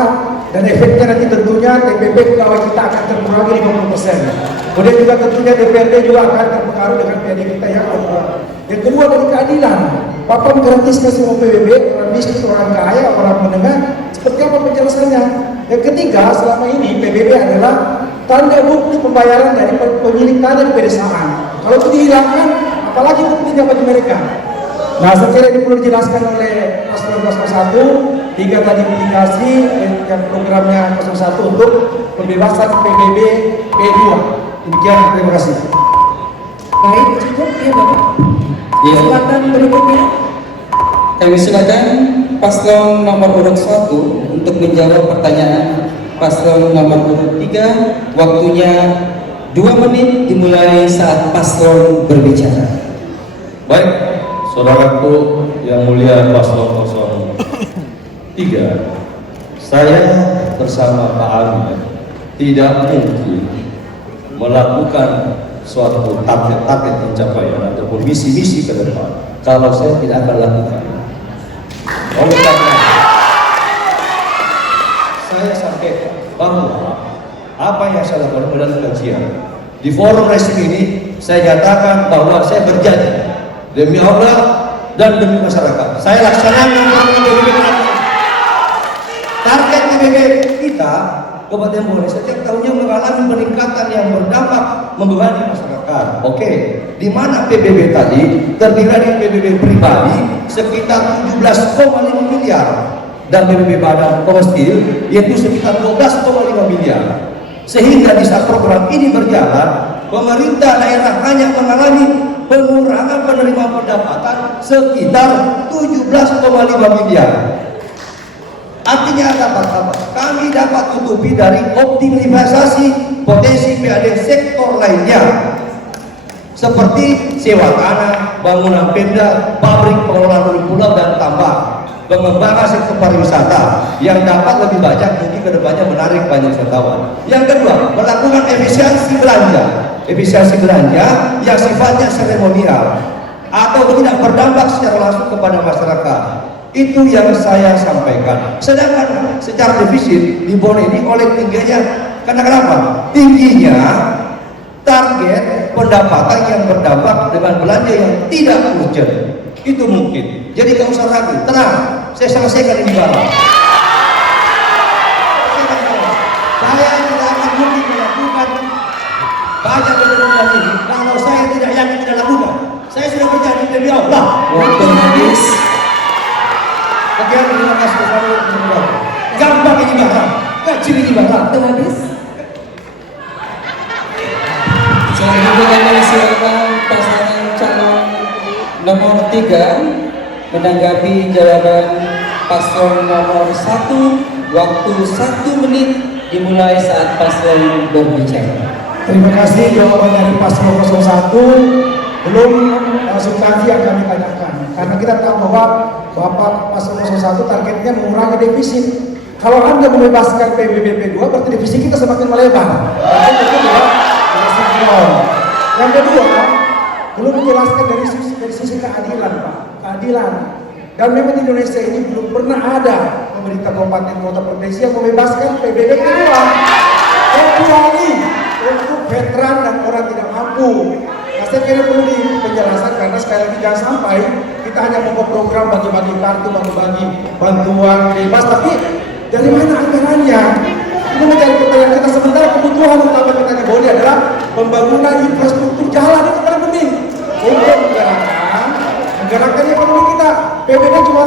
dan efeknya nanti tentunya TPP pegawai kita akan terkurangi 50%. Kemudian juga tentunya DPRD juga akan terpengaruh dengan PAD kita yang berkurang. Yang kedua dari keadilan, Bapak menggratiskan semua PBB, orang miskin, orang kaya, orang menengah, seperti apa penjelasannya? Yang ketiga, selama ini PBB adalah tanda bukti pembayaran dari pemilik tanah di pedesaan. Kalau itu dihilangkan, apalagi buktinya bagi mereka? Nah, saya kira ini perlu dijelaskan oleh paslon 1. 3 tadi implikasi yang programnya 01 untuk pembebasan PBB P2. Demikian, terima kasih. Baik, cukup ya Bapak. Iya. Kesempatan berikutnya. Kami silakan paslon nomor urut 1 untuk menjawab pertanyaan paslon nomor urut 3. Waktunya 2 menit dimulai saat paslon berbicara. Baik, saudaraku yang mulia paslon 03, saya bersama Pak Ali tidak mungkin melakukan suatu target-target pencapaian ataupun misi-misi ke depan kalau saya tidak akan lakukan. Oleh karena saya sampaikan bahwa apa yang saya lakukan adalah kajian. Di forum resmi ini saya nyatakan bahwa saya berjanji demi Allah dan demi masyarakat, saya laksanakan target PBB kita. Kabupaten Bone setiap tahunnya mengalami peningkatan yang berdampak membebani masyarakat. Oke, di mana PBB tadi terdiri dari PBB pribadi sekitar 17,5 miliar dan PBB badan komersil yaitu sekitar 12,5 miliar. Sehingga di saat program ini berjalan, pemerintah daerah hanya mengalami pengurangan penerimaan pendapatan sekitar 17,5 miliar. Artinya apa? Kami dapat tutupi dari optimalisasi potensi PAD sektor lainnya seperti sewa tanah, bangunan Pemda, pabrik pengelolaan pulau dan tambang, pengembangan sektor pariwisata yang dapat lebih banyak mungkin kedepannya menarik banyak wisatawan. Yang kedua, melakukan efisiensi belanja yang sifatnya seremonial atau tidak berdampak secara langsung kepada masyarakat. Itu yang saya sampaikan. Sedangkan secara defisit di Bone ini oleh tingginya, karena kenapa? Tingginya target pendapatan yang berdampak dengan belanja yang tidak urgent. Itu mungkin. Jadi kamu usah ragu, tenang. Saya selesaikan ini barang. Saya tidak akan mungkin melakukan banyak benar ini kalau saya tidak yakin tidak lakukan. Saya sudah berjanji demi Allah. Waktu habis. Oke, terima kasih kepada gampang ini barang, kecil ini barang. Waktu habis. Selanjutnya kami silakan pasangan calon nomor 3 menanggapi jawaban paslon nomor 1. Waktu 1 menit dimulai saat paslon berbicara. Terima kasih jawaban dari paslon 01. Belum substansi yang kami tanyakan, karena kita tahu bahwa Bapak paslon 01 targetnya mengurangi defisit. Kalau Anda membebaskan PBBP 2, berarti defisit kita semakin melebar. Yang kedua, belum menjelaskan dari sisi keadilan, Pak. Keadilan. Dan memang di Indonesia ini belum pernah ada pemerintah kabupaten kota provinsi yang membebaskan PBBP 2, kecuali untuk veteran dan orang tidak mampu. Nah, saya kira perlu di penjelasan, karena sekali lagi jangan sampai kita hanya membuat program bagi-bagi kartu, bagi-bagi bantuan bebas, tapi dari mana anggarannya? Ini menjadi pertanyaan kita. Sementara kebutuhan utama kita di Bone adalah pembangunan infrastruktur jalan, itu paling penting untuk menggerakkan ekonomi kita. PBB cuma,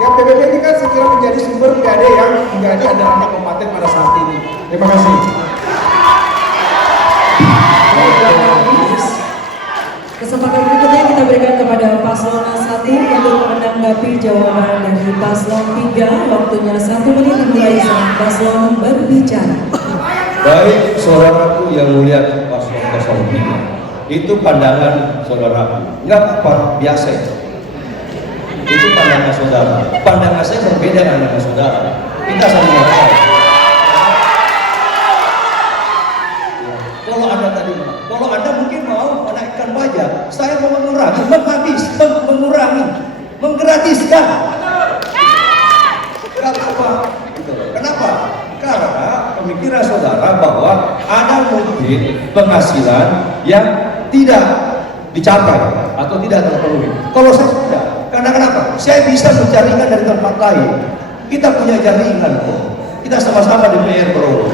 ya PBB ini kan sekira menjadi sumber PAD yang menjadi andalannya kabupaten pada saat ini. Terima kasih. Kesempatan berikutnya kita berikan kepada paslon 1 untuk menanggapi jawaban dari paslon 3. Waktunya 1 menit dimulai saat paslon berbicara. Baik saudaraku yang mulia paslon 03, itu pandangan saudaraku, nggak apa-apa, biasa itu pandangan saudara. Pandangan saya berbeda dengan saudara, kita saling menghargai. Kalau anda mungkin mau menaikkan pajak, saya mau mengurangi, mengurangi, menggratiskan. Kenapa? Karena pemikiran saudara bahwa ada mungkin penghasilan yang tidak dicapai atau tidak terpenuhi. Kalau saya sudah, karena kenapa? Saya bisa mencarikan dari tempat lain. Kita punya jaringan kok. Kita sama-sama di PR Bro.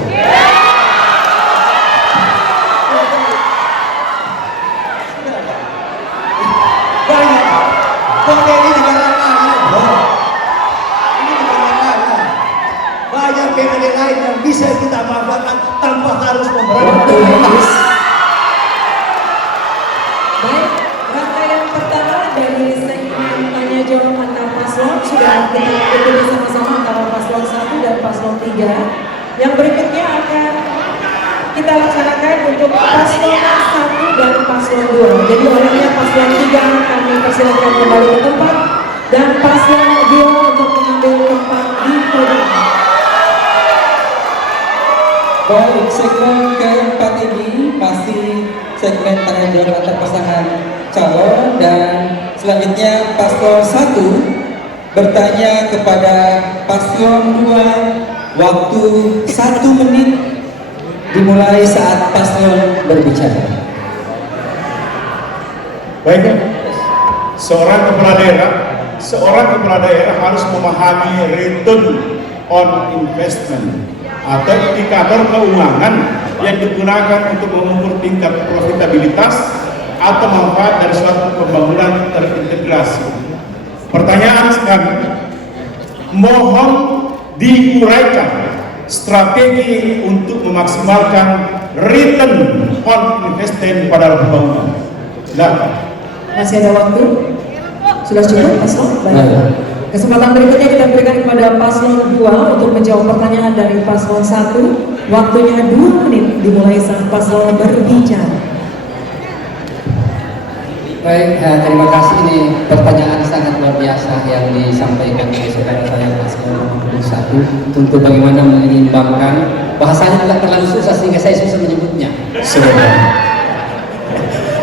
Ini negara kaya, bro. Ini negara kaya. Banyak PAD lain yang bisa kita manfaatkan tanpa harus memberatkan. Baik, rangkaian pertama dari segmen tanya jawab antar paslon sudah kita ikuti sama-sama antara paslon 1 dan paslon 3. Yang berikutnya akan kita laksanakan untuk paslon 1 dan paslon 2. Jadi olehnya paslon 3 kami persilakan kembali ke tempat dan paslon 2 untuk mengambil tempat di podium. Baik, segmen keempat ini masih segmen tanya jawab antar pasangan calon, dan selanjutnya paslon 1 bertanya kepada paslon 2. Waktu 1 menit dimulai saat paslon berbicara. Baik, seorang kepala daerah harus memahami return on investment atau indikator keuangan yang digunakan untuk mengukur tingkat profitabilitas atau manfaat dari suatu pembangunan terintegrasi. Pertanyaan kami, mohon diuraikan strategi untuk memaksimalkan return on investment pada pembangunan. Masih ada waktu? Sudah cukup paslon? Baik. Kesempatan berikutnya kita berikan kepada paslon 2 untuk menjawab pertanyaan dari paslon 1. Waktunya 2 menit dimulai saat paslon berbicara. Baik, terima kasih. Ini pertanyaan sangat luar biasa yang disampaikan oleh saudara saya paslon nomor 1. Tentu bagaimana menyeimbangkan, bahasanya tidak terlalu susah sehingga saya susah menyebutnya.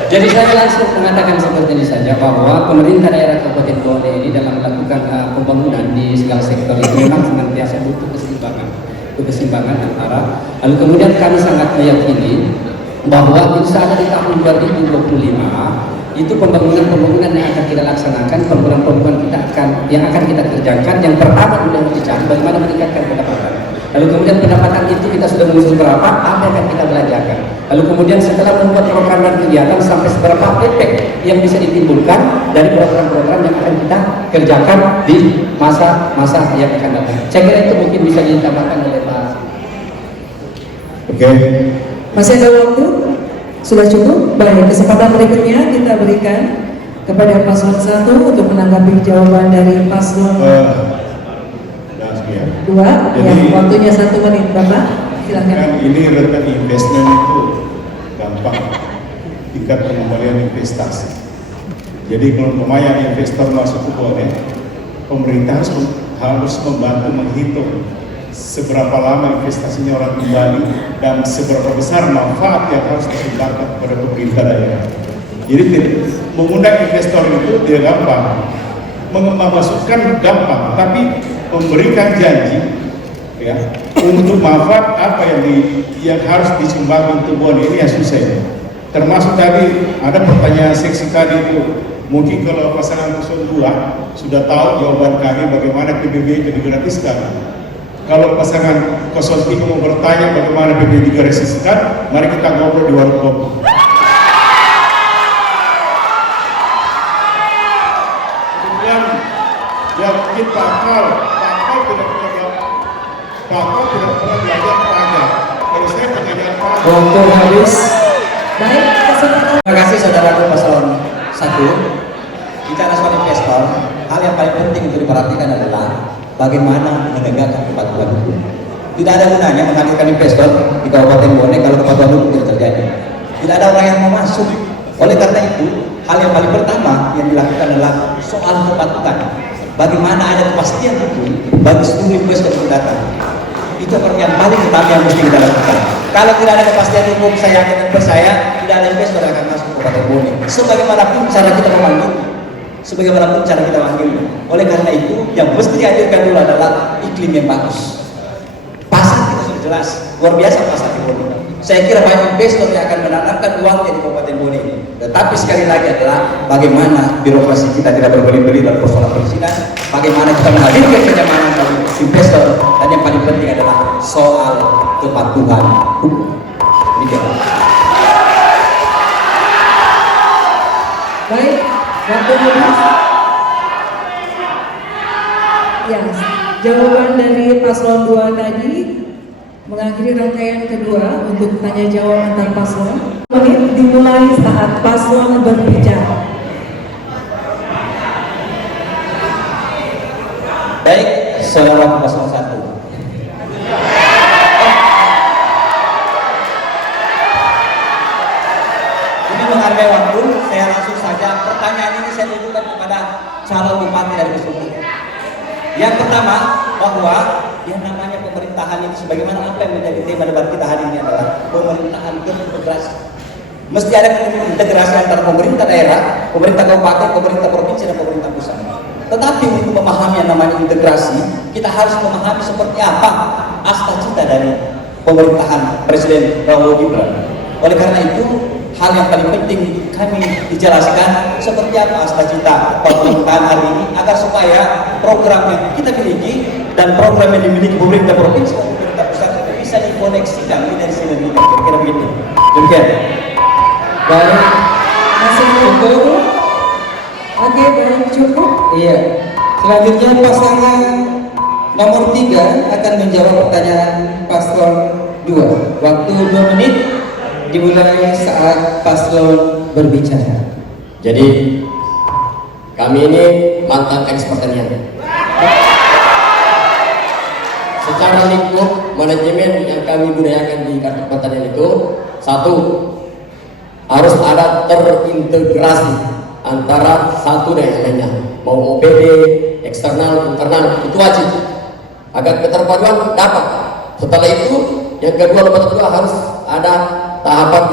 Jadi saya langsung mengatakan seperti ini saja, bahwa pemerintah daerah Kabupaten Bone ini dalam melakukan pembangunan di segala sektor itu memang senantiasa butuh keseimbangan antara. Lalu kemudian kami sangat meyakini bahwa insya Allah di tahun 2025 itu pembangunan yang akan kita laksanakan, pembangunan kita yang akan kita kerjakan. Yang pertama sudah dicari bagaimana meningkatkan pendapatan. Lalu kemudian pendapatan itu kita sudah menyusun berapa, apa yang akan kita belanjakan. Lalu kemudian setelah membuat program dan kegiatan sampai seberapa efek yang bisa ditimbulkan dari program-program yang akan kita kerjakan di masa-masa yang akan datang. Saya kira itu mungkin bisa ditambahkan oleh Pak. Oke. Masih ada waktu? Sudah cukup? Baik, kesempatan berikutnya kita berikan kepada paslon 1 untuk menanggapi jawaban dari paslon Dan sekian. 2. Ya, Jadi- waktunya 1 menit, Bapak. Silakan. Kan ini return investment itu gampang, tingkat pengembalian investasi. Jadi kalau pemain investor masuk ke boleh, pemerintah harus membantu menghitung seberapa lama investasinya orang kembali dan seberapa besar manfaat yang harus disumbangkan kepada pemerintah daerah. Jadi mengundang investor itu dia gampang, memasukkan gampang, tapi memberikan janji ya untuk manfaat apa yang harus disumbangkan untuk bon ini yang susah. Termasuk tadi ada pertanyaan seksi tadi itu, mungkin kalau pasangan 02 sudah tahu jawaban kami bagaimana PBB itu digratiskan. Kalau pasangan 03 mau bertanya bagaimana PBB digratiskan, mari kita ngobrol di warung kopi. Kemudian yang kita pakal tidak pernah belajar pajak. Kalau saya pengajar pajak. Waktu habis. Baik, kesempatan. Terima kasih saudaraku paslon 1. Bicara soal investor, hal yang paling penting untuk diperhatikan adalah bagaimana menegakkan kepatuhan hukum. Tidak ada gunanya menghadirkan investor di Kabupaten Bone kalau kepatuhan hukum tidak terjadi. Tidak ada orang yang mau masuk. Oleh karena itu, hal yang paling pertama yang dilakukan adalah soal kepatuhan. Bagaimana ada kepastian hukum bagi seluruh investor yang datang. Itu yang paling utama yang mesti kita lakukan. Kalau tidak ada kepastian hukum, saya yakin percaya tidak ada investor yang akan masuk ke Kabupaten Bone. Sebagaimanapun cara kita memanggil, sebagaimanapun cara kita memanggil. Oleh karena itu, yang mesti dihadirkan dulu adalah iklim yang bagus. Pasar kita sudah jelas, luar biasa pasar di Bone. Saya kira banyak investor yang akan menanamkan uangnya di Kabupaten Bone ini. Tetapi sekali lagi adalah bagaimana birokrasi kita tidak berbelit-belit dalam persoalan perizinan, bagaimana kita menghadirkan kenyamanan bagi investor, dan yang paling penting adalah soal kepatuhan hukum. Demikian. Baik, waktu habis. Ya, jawaban dari paslon 2 tadi mengakhiri rangkaian kedua untuk tanya jawab antar paslon. Menit dimulai saat paslon berbicara. Baik, saudara paslon 1. Ini menghargai waktu, saya langsung saja. Pertanyaan ini saya tujukan kepada calon bupati dari Kesultanan. Yang pertama, bahwa yang namanya pemerintahan ini sebagaimana apa yang menjadi tema debat kita hari ini adalah pemerintahan terintegrasi. Mesti ada integrasi antara pemerintah daerah, pemerintah kabupaten, pemerintah provinsi, dan pemerintah pusat. Tetapi untuk memahami yang namanya integrasi, kita harus memahami seperti apa asta cita dari pemerintahan Presiden Prabowo Gibran. Oleh karena itu, hal yang paling penting kami dijelaskan seperti apa asta cita pemerintahan hari ini agar supaya program yang kita miliki dan program yang dimiliki pemerintah provinsi dan pemerintah pusat bisa dikoneksikan dan sinergikan. Kira-kira begitu. Demikian. Baik. Masih cukup? Oke, baik, cukup. Iya. Selanjutnya pasangan nomor 3 akan menjawab pertanyaan paslon 2. Waktu 2 menit dimulai saat paslon berbicara. Jadi kami ini mantan eks pertanian. Secara lingkup manajemen yang kami budayakan di kartu pertanian itu, satu, harus ada terintegrasi antara satu dan yang lainnya, mau OPD, eksternal, internal, itu wajib agar keterpaduan dapat. Setelah itu, yang kedua harus ada tahapan,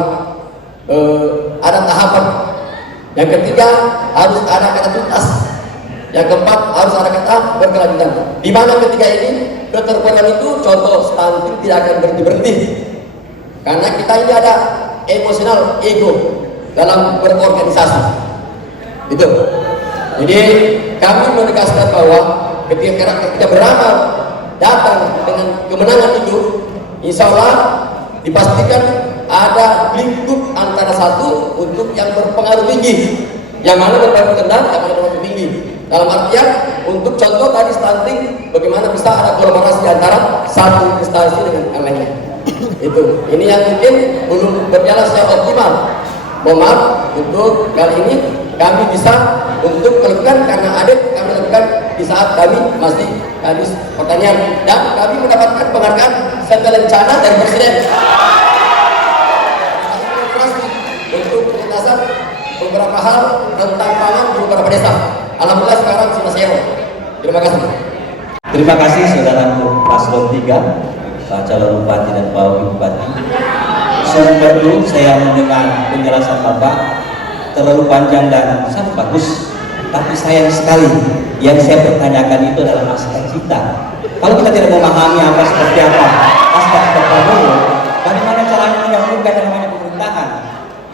yang ketiga harus ada kata tuntas, yang keempat harus ada kata berkelanjutan. Di mana ketiga ini keterpaduan itu, contoh stunting tidak akan berhenti karena kita ini ada emosional ego dalam berorganisasi itu. Jadi kami menegaskan bahwa ketika kita beramal datang dengan kemenangan itu, insya Allah dipastikan ada lingkup antara satu untuk yang berpengaruh tinggi, yang mana berpengaruh rendah, yang mana berpengaruh tinggi. Dalam artian untuk contoh tadi stunting, bagaimana bisa ada kolaborasi antara satu instansi dengan yang lainnya. Itu ini yang mungkin belum berjalan secara optimal. Mohon maaf untuk kali ini kami bisa untuk melakukan, karena ada kami lakukan di saat kami masih Kadis Pertanian, dan kami mendapatkan penghargaan Sengkelencana dari Presiden untuk penjelasan beberapa hal tentang pangan di beberapa desa. Alhamdulillah sekarang sudah zero. Terima kasih. Terima kasih saudaraku Paslon 3, Pak calon bupati dan Pak Wakil Bupati. Sungguh saya mendengar penjelasan Bapak terlalu panjang dan sangat bagus. Tapi sayang sekali yang saya pertanyakan itu adalah aspek cita. Kalau kita tidak memahami apa seperti apa aspek Prabowo, bagaimana caranya menyambungkan yang namanya pemerintahan?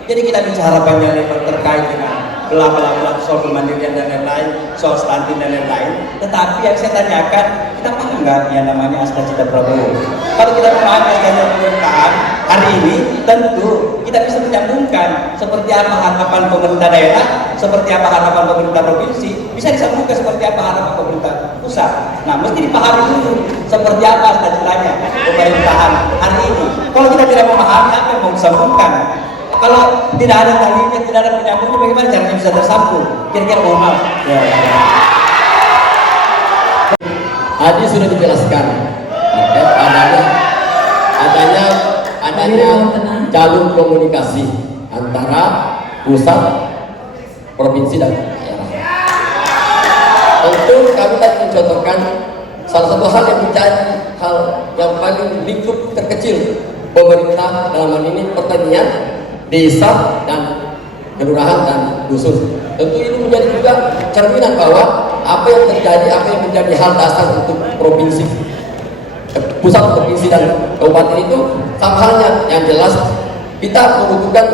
Jadi kita bicara panjang lebar terkait dengan bela-bela soal kemandirian dan lain-lain, soal stunting dan lain-lain. Tetapi yang saya tanyakan, kita paham nggak yang namanya aspek cita Prabowo? Kalau kita memahami aspek cita pemerintahan hari ini, tentu kita bisa menyambungkan seperti apa harapan pemerintah daerah, seperti apa harapan pemerintah provinsi, bisa disambungkan seperti apa harapan pemerintah pusat. Nah, mesti dipahami dulu seperti apa cita-citanya pemerintahan hari ini. Kalau kita tidak memahami apa yang mau disambungkan, kalau tidak ada talinya, tidak ada penyambungnya, bagaimana caranya bisa tersambung? Kira-kira mohon maaf. Ya. Tadi sudah dijelaskan adanya jalur komunikasi antara pusat, provinsi dan daerah. Tentu kami tadi mencontohkan salah satu hal yang menjadi hal yang paling lingkup terkecil pemerintah dalam hal ini pertanian, desa dan kelurahan dan dusun. Tentu ini menjadi juga cerminan bahwa apa yang terjadi, apa yang menjadi hal dasar untuk provinsi, pusat, provinsi dan kabupaten itu sama halnya. Yang jelas kita membutuhkan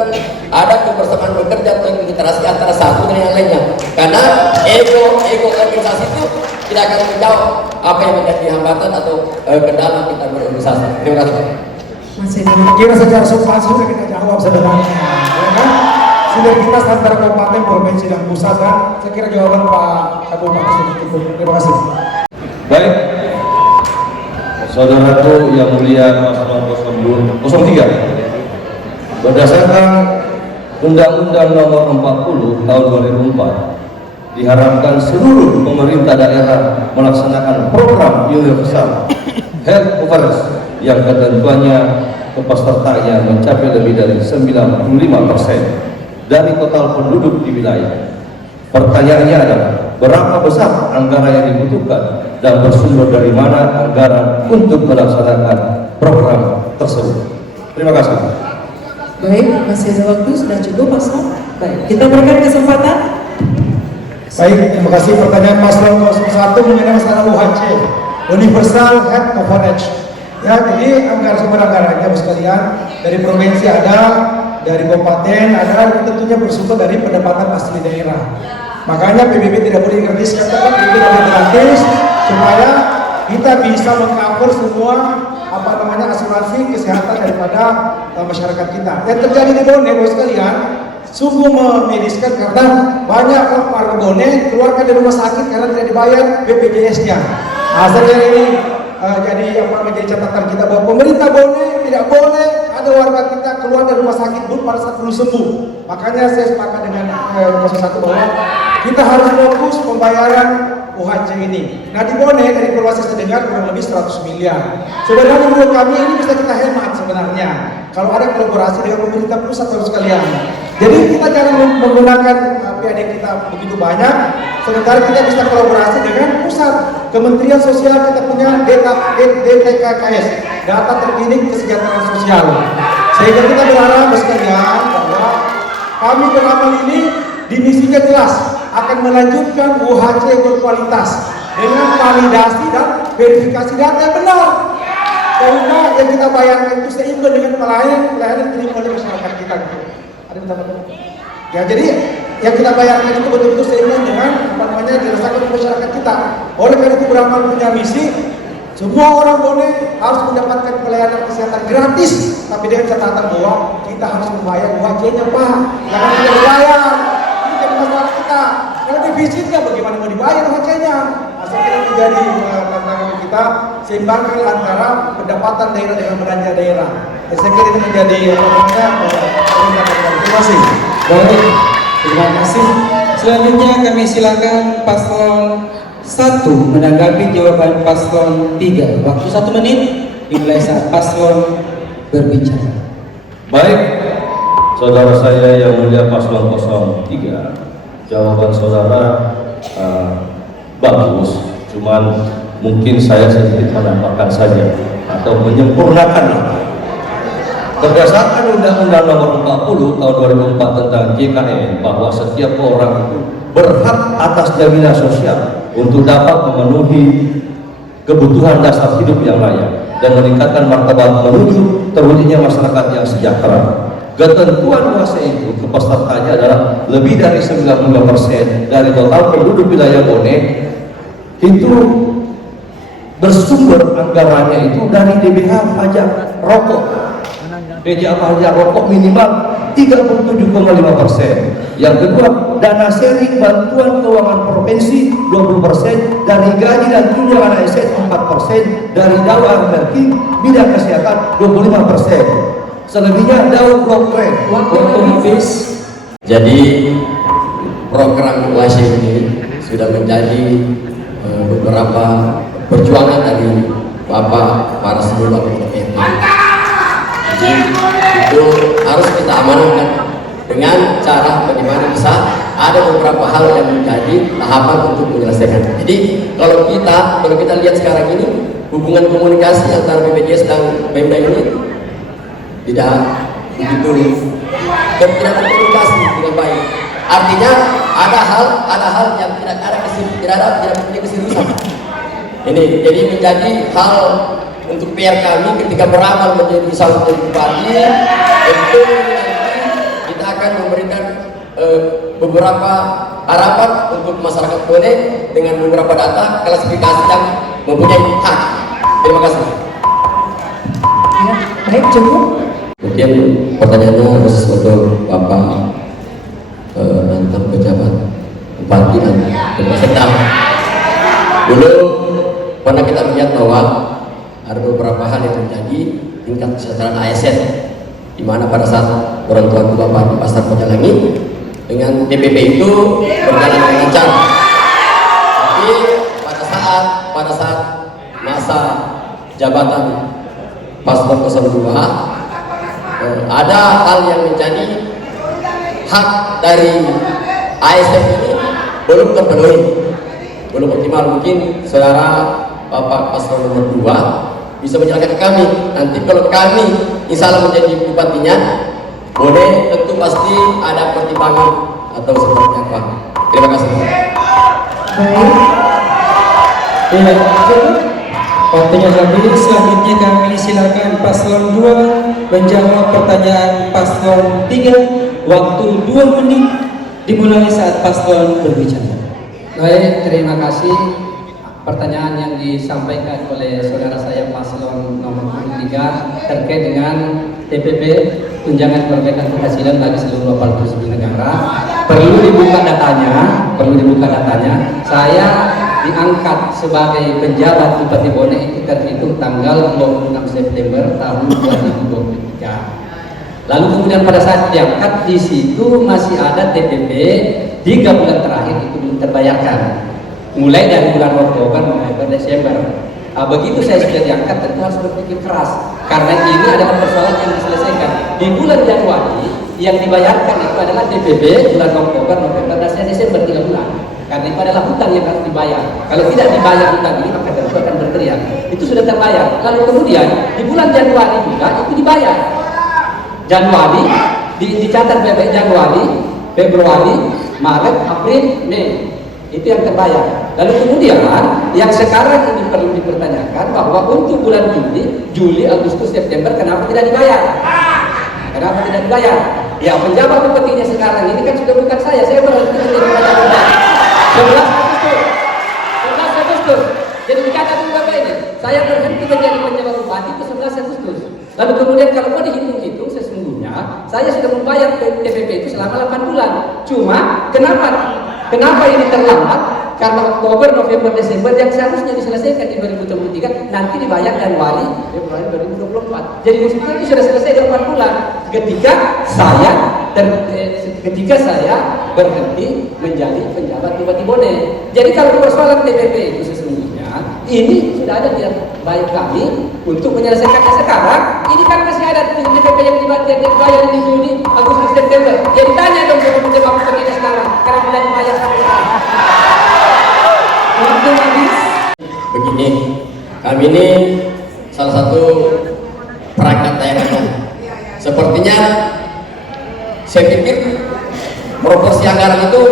ada kebersamaan bekerja atau literasi antara satu dengan yang lainnya, karena ego organisasi itu tidak akan menjawab apa yang menjadi hambatan atau kendala kita berorganisasi. Terima kasih. Kira secara substansi sudah kita jawab sebenarnya, ya kan? Sinergitas antara kabupaten, provinsi dan pusat, kan? Saya kira jawaban Pak Kabupati sudah cukup. Terima kasih. Baik, saudaraku yang mulia Paslon 03, berdasarkan Undang-Undang Nomor 40 Tahun 2004, diharapkan seluruh pemerintah daerah melaksanakan program universal health coverage yang ketentuannya kepesertaannya mencapai lebih dari 95% dari total penduduk di wilayah. Pertanyaannya adalah, berapa besar anggaran yang dibutuhkan dan bersumber dari mana anggaran untuk melaksanakan program tersebut? Terima kasih. Baik, masih ada waktu, sudah cukup Paslon. Baik, kita berikan kesempatan. Baik, terima kasih. Pertanyaan Paslon 01 mengenai masalah UHC, Universal Health Coverage. Ya, jadi sumber anggarannya sekalian dari provinsi ada, dari kabupaten ada, tentunya bersumber dari pendapatan asli daerah. Makanya PBB tidak boleh gratis, katakan PBB tidak boleh gratis supaya kita bisa mengcover semua asuransi kesehatan daripada masyarakat kita. Yang terjadi di Bone, Bapak sekalian, sungguh memediskan karena banyak warga Bone keluarkan dari rumah sakit karena tidak dibayar BPJS-nya. Asalnya ini menjadi catatan kita bahwa pemerintah Bone tidak boleh ada warga kita keluar dari rumah sakit pun pada saat belum sembuh. Makanya saya sepakat dengan 01 bahwa kita harus fokus pembayaran UHC ini. Nah, di Bone dari informasi saya dengar kurang lebih 100 miliar. Sebenarnya menurut kami ini bisa kita hemat sebenarnya kalau ada kolaborasi dengan pemerintah pusat Bapak sekalian. Jadi kita jangan menggunakan PAD kita begitu banyak, sementara kita bisa kolaborasi dengan pusat. Kementerian Sosial kita punya DTKKS, Data Terkini Kesejahteraan Sosial. Sehingga kita berharap sekalian bahwa kami dalam ini di misinya jelas akan melanjutkan UHC berkualitas dengan validasi dan verifikasi data yang benar, sehingga yang kita bayarkan itu seimbang dengan pelayanan yang diterima oleh masyarakat kita. Ada yang tambah? Ya, jadi yang kita bayarkan itu betul-betul seimbang dengan dirasakan oleh masyarakat kita. Oleh karena itu Brahman punya misi, semua orang boleh harus mendapatkan pelayanan kesehatan gratis, tapi dengan catatan bahwa kita harus membayar UHC-nya, Pak. Jangan tidak dibayar. Ini jadi masalah kita. Kalau defisitnya bagaimana mau dibayar UHC-nya? Asalnya menjadi tantangan kita, seimbangkan antara pendapatan daerah dengan belanja daerah. Saya kira ini menjadi terima kasih. Baik, Terima kasih. Selanjutnya kami silakan paslon 1 menanggapi jawaban paslon 3. Waktu 1 menit dimulai saat paslon berbicara. Baik, saudara saya yang mulia paslon 03, jawaban saudara bagus, cuman mungkin saya sedikit menambahkan saja atau menyempurnakan. Berdasarkan Undang-Undang Nomor 40 Tahun 2004 tentang JKN, bahwa setiap orang itu berhak atas jaminan sosial untuk dapat memenuhi kebutuhan dasar hidup yang layak dan meningkatkan martabat menuju terwujudnya masyarakat yang sejahtera. Ketentuan UASE itu kepesertanya adalah lebih dari 95% dari total penduduk wilayah Bone itu bersumber anggarannya itu dari DBH pajak rokok. DBH pajak rokok minimal 37,5%. Yang kedua, dana sharing bantuan keuangan provinsi 20%, dari gaji dan tunjangan ASN 4%, dari dakwah ranking bidang kesehatan 25%. Selebihnya daun blok rent. Waktu habis. Jadi program UASE ini sudah menjadi beberapa perjuangan dari Bapak para seluruh anggota DPRD. Jadi itu harus kita amanahkan dengan cara bagaimana bisa ada beberapa hal yang menjadi tahapan untuk menyelesaikan. Jadi kalau kita lihat sekarang ini hubungan komunikasi antara BPJS dan Pemda ini tidak begitu terkomunikasi dengan baik. Artinya ada hal yang tidak punya keseriusan. Ini jadi menjadi hal untuk PR kami ketika beramal menjadi salah satu bupati. Tentu kita akan memberikan beberapa harapan untuk masyarakat Bone dengan beberapa data klasifikasi yang mempunyai hak. Terima kasih. Ya, baik, cukup. Mungkin pertanyaannya khusus untuk Bapak mantan pejabat bupati dan pemerintah. Dulu pernah kita lihat bahwa ada beberapa hal yang terjadi tingkat kesejahteraan ASN, di mana pada saat orang tua Bapak di Pasar Kojalangi dengan DPP itu berjalan dengan lancar. Tapi pada saat masa jabatan Paslon 02 ada hal yang menjadi hak dari ASN ini belum terpenuhi, belum optimal. Mungkin saudara Bapak Paslon nomor 2 bisa menjelaskan ke kami. Nanti kalau kami insya Allah menjadi bupatinya, boleh tentu pasti ada pertimbangan atau seperti apa. Terima kasih. Baik. Cukup. Waktunya habis. Selanjutnya kami silakan paslon 2 menjawab pertanyaan paslon 3. Waktu 2 menit dimulai saat paslon berbicara. Baik, terima kasih. Pertanyaan yang disampaikan oleh saudara saya paslon nomor 3 terkait dengan TPP, tunjangan perbaikan penghasilan bagi seluruh aparatur sipil negara. Perlu dibuka datanya. Saya diangkat sebagai penjabat Bupati Bone itu terhitung tanggal 26 September tahun 2023. Lalu kemudian pada saat diangkat di situ masih ada TPP 3 bulan terakhir itu belum terbayarkan. Mulai dari bulan Oktober, November, Desember. Begitu saya sudah diangkat, tentu harus berpikir keras karena ini adalah persoalan yang diselesaikan. Di bulan Januari yang dibayarkan itu adalah DPP bulan Oktober, November, dan Desember 3 bulan. Karena itu adalah hutang yang harus dibayar. Kalau tidak dibayar hutang ini maka tentu akan berteriak. Itu sudah terbayar. Lalu kemudian di bulan Januari juga itu dibayar. Januari dicatat BPJS Januari, Februari, Maret, April, Mei. Itu yang terbayar. Lalu kemudian yang sekarang ini perlu dipertanyakan bahwa untuk bulan Juli, Agustus, September kenapa tidak dibayar? Kenapa tidak dibayar? Ya penjabat bupatinya sekarang ini kan sudah bukan saya baru menjadi penjabat 11 Agustus. Jadi dicatat dulu Bapak ini. Saya berhenti menjadi penjabat bupati itu 11 Agustus. Lalu kemudian kalau mau dihitung-hitung sesungguhnya saya sudah membayar TPP itu selama 8 bulan. Cuma Kenapa ini terlambat? Karena Oktober, November, Desember yang seharusnya diselesaikan di 2023 nanti dibayar Januari, Februari 2024. Jadi maksudnya itu sudah selesai 8 bulan. Ketika saya ketika saya berhenti menjadi penjabat Bupati Bone. Jadi kalau persoalan TPP itu sesungguhnya ini sudah ada niat baik kami untuk menyelesaikannya sekarang. Ini kan masih ada TPP yang dibayar di Juni, Agustus, September. Jadi tanya dong sama pejabat ini sekarang karena mulai bayar sampai sekarang. Waktu habis. Begini, kami ini salah satu perangkat daerah. Sepertinya saya pikir proporsi anggaran itu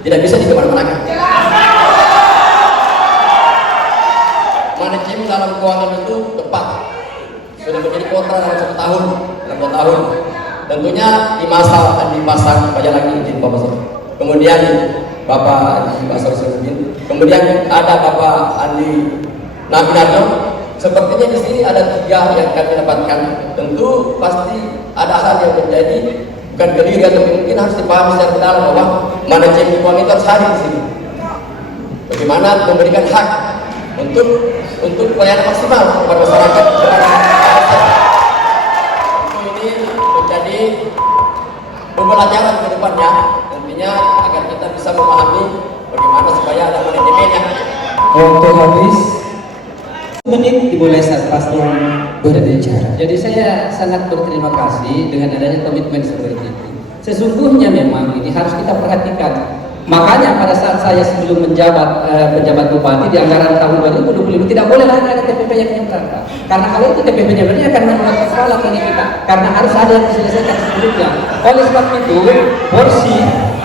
tidak bisa dikemana-manakan. Manajemen dalam keuangan itu tepat sudah menjadi kontrak dalam 1 tahun, dalam 2 tahun. Tentunya dipasang saja lagi izin Bapak Sor. Kemudian Bapak Basar Sudin, kemudian ada Bapak Andi Nabinardo. Sepertinya di sini ada 3 yang kami dapatkan. Tentu pasti ada hal yang menjadi bukan kediri atau mungkin harus dipahami secara mendalam bahwa manajemen keuangan itu harus hadir di sini. Bagaimana memberikan hak untuk pelayanan maksimal kepada masyarakat. Ini menjadi pembelajaran ke depannya, tentunya agar kita bisa memahami bagaimana supaya ada manajemennya. Waktu habis. Menit dimulai saat paslon berbicara. Jadi saya sangat berterima kasih dengan adanya komitmen seperti itu. Sesungguhnya memang ini harus kita perhatikan. Makanya pada saat saya sebelum menjabat penjabat bupati di anggaran tahun 2025 tidak boleh lagi ada TPP yang nyemprang. Karena kalau itu TPP-nya berarti akan membuat masalah bagi kita. Karena harus ada yang diselesaikan sebelumnya. Oleh sebab itu, porsi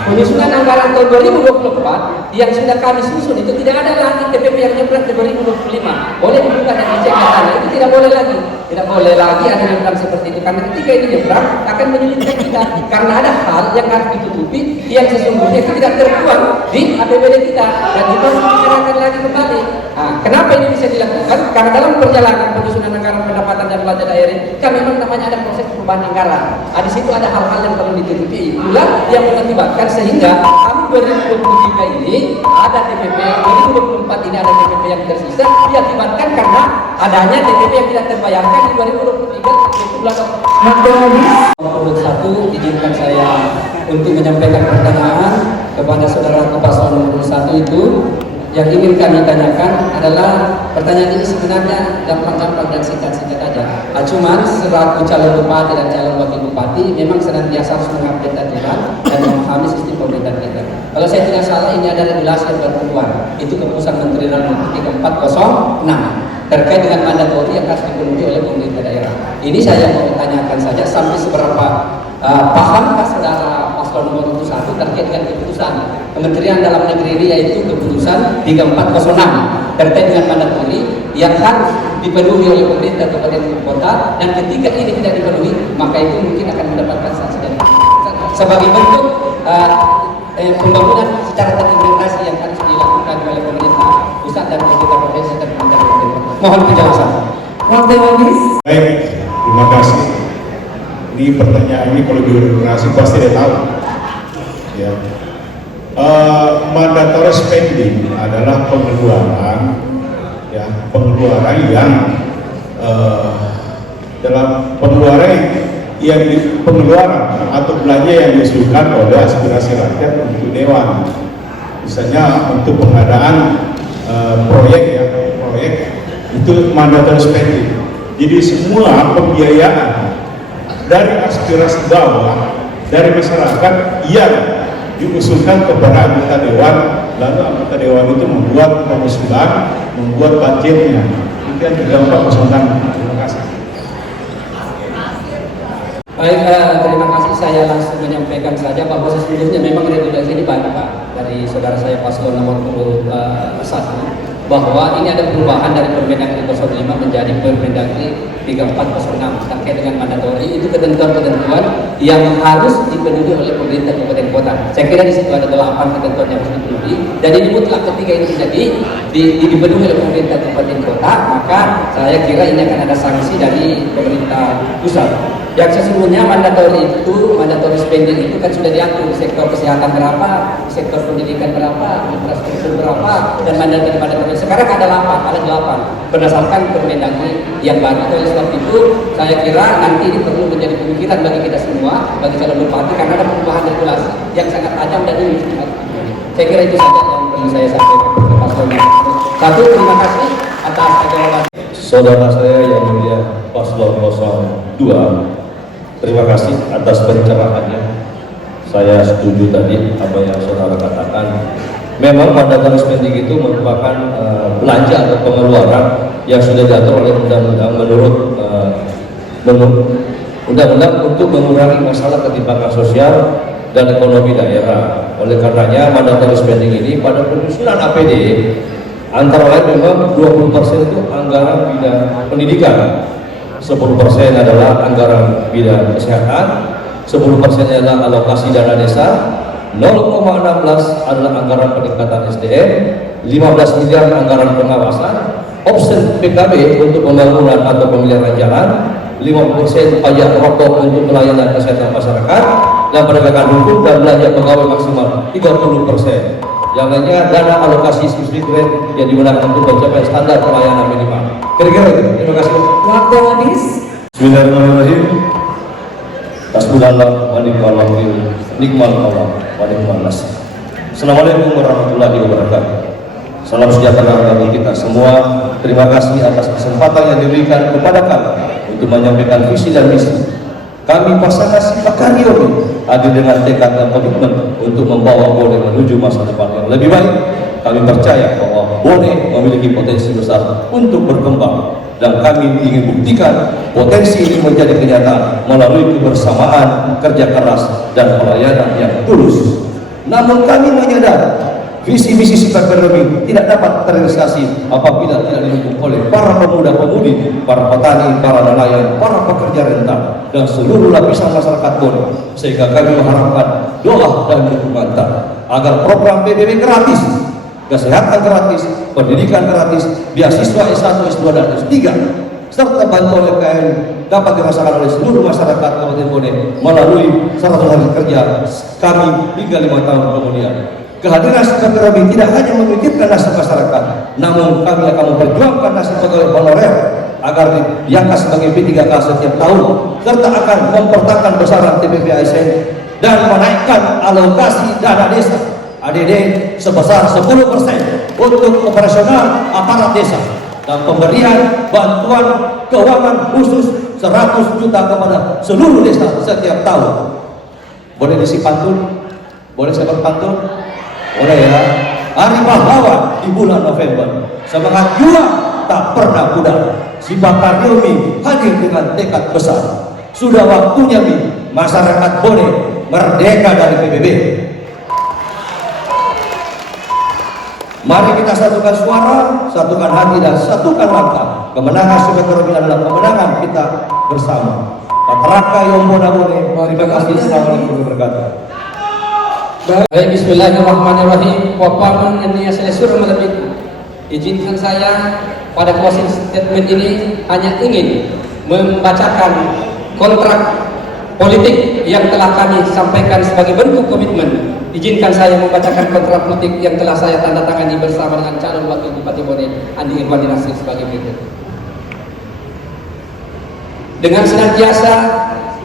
penyusunan anggaran tahun 2024 yang sudah kami susun itu tidak ada lagi TPP yang nyemprang ke 2025. Boleh dibuka dan dicek datanya, itu tidak boleh lagi. Tidak boleh lagi ada nyemprang seperti itu. Karena ketika ini nyemprang akan menyulitkan kita. Karena ada hal yang harus ditutupi yang sesungguhnya itu tidak tertuang di APBD kita dan kita harus dibicarakan lagi kembali. Nah, kenapa ini bisa dilakukan? Karena dalam perjalanan penyusunan anggaran pendapatan dan belanja daerah kami memang namanya ada proses perubahan anggaran. Di situ ada hal-hal yang perlu ditutupi. Itulah yang mengakibatkan sehingga tahun 2023 ini ada TPP, 2024 ini ada TPP yang tersisa diakibatkan karena adanya TPP yang tidak terbayarkan di 2023 yaitu bulan Oktober. 1 izinkan saya untuk menyampaikan pertanyaan kepada saudara paslon nomor 1 itu. Yang ingin kami tanyakan adalah pertanyaan ini sebenarnya gampang-gampang dan singkat-singkat aja. Cuman selaku calon bupati dan calon wakil bupati memang senantiasa harus mengupdate aturan dan memahami sistem pemerintahan kita. Kalau saya tidak salah ini ada regulasi yang baru keluar. Itu keputusan Menteri Dalam Negeri 3406 terkait dengan mandatori yang harus dipenuhi oleh pemerintah daerah. Ini saya mau tanyakan saja sampai seberapa pahamkah saudara paslon nomor 1 terkait dengan keputusan Kementerian Dalam Negeri ini yaitu keputusan 3406 terkait dengan mandatori yang harus dipenuhi oleh pemerintah kabupaten kota dan ketika ini tidak dipenuhi maka itu mungkin akan mendapatkan sanksi dari sebagai bentuk pembangunan secara terintegrasi yang harus dilakukan oleh pemerintah pusat dan pemerintah provinsi dan pemerintah kabupaten. Mohon penjelasan. Waktu habis. Baik, terima kasih. Ini pertanyaan ini kalau diorganisasi pasti dia tahu. Ya. Mandatory spending adalah pengeluaran, ya, pengeluaran yang dalam pengeluaran atau belanja yang diusulkan oleh aspirasi rakyat untuk dewan. Misalnya untuk pengadaan proyek itu mandatory spending. Jadi semua pembiayaan dari aspirasi bawah dari masyarakat yang diusulkan kepada anggota dewan, lalu anggota dewan itu membuat pengusulan, membuat budgetnya. Itu yang terdampak persoalan. Terima kasih. Baik, terima kasih. Saya langsung menyampaikan saja bahwa sesungguhnya memang regulasi ini banyak Pak dari saudara saya paslon nomor 1 bahwa ini ada perubahan dari Permendagri 05 menjadi Permendagri 3406 terkait dengan mandatori itu ketentuan-ketentuan yang harus dipenuhi oleh pemerintah kabupaten kota. Saya kira di situ ada 8 ketentuan yang harus dipenuhi dan ini mutlak ketika ini tidak dipenuhi oleh pemerintah kabupaten kota maka saya kira ini akan ada sanksi dari pemerintah pusat. Yang sesungguhnya mandatori spending itu kan sudah diatur di sektor kesehatan berapa, di sektor pendidikan berapa, infrastruktur berapa, dan mandatori sekarang ada 8 berdasarkan Permendagri yang baru. Oleh sebab itu saya kira nanti ini perlu menjadi pemikiran bagi kita semua semua bagi calon bupati karena ada perubahan regulasi yang sangat tajam dan ini. Saya kira itu saja yang perlu saya sampaikan ke Paslon. Satu, terima kasih atas jawaban. Saudara saya yang mulia Paslon 02, terima kasih atas pencerahannya. Saya setuju tadi apa yang saudara katakan. Memang mandatory spending itu merupakan belanja atau pengeluaran yang sudah diatur oleh undang-undang menurut undang-undang untuk mengurangi masalah ketimpangan sosial dan ekonomi daerah. Oleh karenanya mandatory spending ini pada penyusunan APD antara lain memang 20% itu anggaran bidang pendidikan, 10% adalah anggaran bidang kesehatan, 10% adalah alokasi dana desa, 0,16 adalah anggaran peningkatan SDM, 15 miliar anggaran pengawasan, option PKB untuk pembangunan atau pemeliharaan jalan, 50% pajak rokok untuk pelayanan kesehatan masyarakat, dan penegakan hukum dan belanja pegawai maksimal 30%. Yang lainnya dana alokasi subsidi grant yang digunakan untuk mencapai standar pelayanan minimal. Kira-kira itu. Terima kasih. Waktu habis. Bismillahirrahmanirrahim. Hasbunallah wa ni'mal wakil, nikmal mawla wa ni'mal nasir. Assalamualaikum warahmatullahi wabarakatuh. Salam sejahtera bagi kita semua. Terima kasih atas kesempatan yang diberikan kepada kami untuk menyampaikan visi dan misi. Kami pasangan Sipak Karyomi hadir dengan tekad dan komitmen untuk membawa Bone menuju masa depan yang lebih baik. Kami percaya bahwa Bone memiliki potensi besar untuk berkembang, dan kami ingin buktikan potensi ini menjadi kenyataan melalui kebersamaan, kerja keras, dan pelayanan yang tulus. Namun kami menyadari visi-misi Sipak Karyomi tidak dapat terrealisasi apabila tidak didukung oleh para pemuda-pemudi, para petani, para nelayan, para pekerja rentan, dan seluruh lapisan masyarakat Bone. Sehingga kami mengharapkan doa dan dukungan agar program PBB gratis, kesehatan gratis, pendidikan gratis, beasiswa S1, S2, dan S3, serta bantuan UMKM dapat dirasakan oleh seluruh masyarakat Kabupaten Bone melalui 100 hari kerja kami hingga 5 tahun kemudian. Kehadiran Sipak Karyomi tidak hanya memikirkan nasib masyarakat, namun kami akan memperjuangkan nasib pegawai honorer agar diangkat sebagai P3K setiap tahun, serta akan mempertahankan besaran TPP ASN dan menaikkan alokasi dana desa ADD sebesar 10% untuk operasional aparat desa, dan pemberian bantuan keuangan khusus 100 juta kepada seluruh desa setiap tahun. Boleh diisi pantun? Boleh saya berpantun? Boleh ya. Hari Pahlawan di bulan November, semangat juang tak pernah pudar. Sipak Karyomi hadir dengan tekad besar. Sudah waktunya masyarakat Bone merdeka dari PBB. Mari kita satukan suara, satukan hati, dan satukan langkah. Kemenangan Sipak Karyomi adalah kemenangan kita bersama. Patraka Yombona Bone. Terima kasih. Assalamualaikum warahmatullahi wabarakatuh. Baik, bismillahirrahmanirrahim. Wapamun yang selesai melebih. Izinkan saya pada closing statement ini hanya ingin membacakan kontrak politik yang telah kami sampaikan sebagai bentuk komitmen. Izinkan saya membacakan kontrak politik yang telah saya tanda tangani bersama dengan calon wakil Bupati Bone Andi Irwandi Nasir sebagai berikut. Dengan senantiasa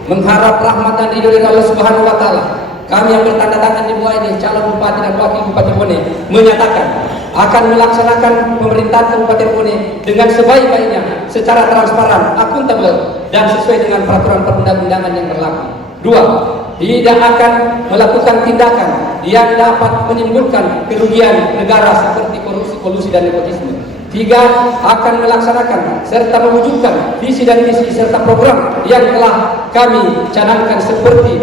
mengharap rahmat dan ridho dari Allah Subhanahu wa taala, kami yang bertanda tangan di bawah ini, calon bupati dan wakil Bupati Bone, menyatakan akan melaksanakan pemerintahan Kabupaten Bone dengan sebaik-baiknya, secara transparan, akuntabel, dan sesuai dengan peraturan perundang-undangan yang berlaku. 2. Tidak akan melakukan tindakan yang dapat menimbulkan kerugian negara seperti korupsi, kolusi, dan nepotisme. 3. Akan melaksanakan serta mewujudkan visi dan misi serta program yang telah kami canangkan seperti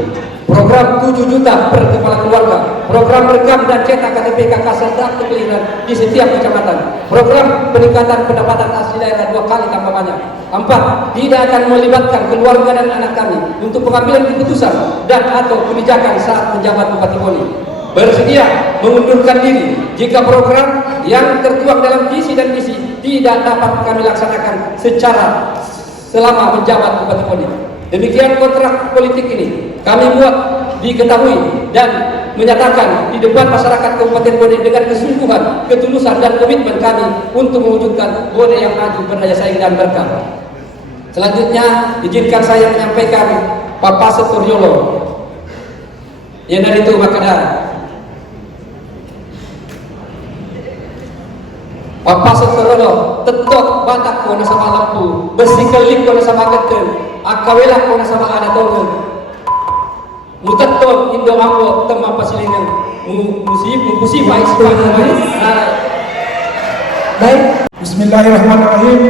program 7 juta per kepala keluarga, program rekam dan cetak KTP KK serta kekeliruan di setiap kecamatan, program peningkatan pendapatan asli daerah 2 kali tambah banyak. 4. Tidak akan melibatkan keluarga dan anak kami untuk pengambilan keputusan dan atau kebijakan saat menjabat Bupati Bone. Bersedia mengundurkan diri jika program yang tertuang dalam visi dan misi tidak dapat kami laksanakan secara selama menjabat Bupati Bone. Demikian kontrak politik ini kami buat, diketahui dan menyatakan di depan masyarakat Kabupaten Bone dengan kesungguhan, ketulusan, dan komitmen kami untuk mewujudkan Bone yang maju, berdaya saing, dan berkah. Selanjutnya izinkan saya menyampaikan Papa Seturyolo yang dari itu Makadar, Papa Seturyolo tetok batak ko na sama lampu, besikalik ko na sama ketel, akawela ko na sama ada tongen, mutetok indo ako tema pasilingan, musibah ispan. Baik, Bismillahirrahmanirrahim.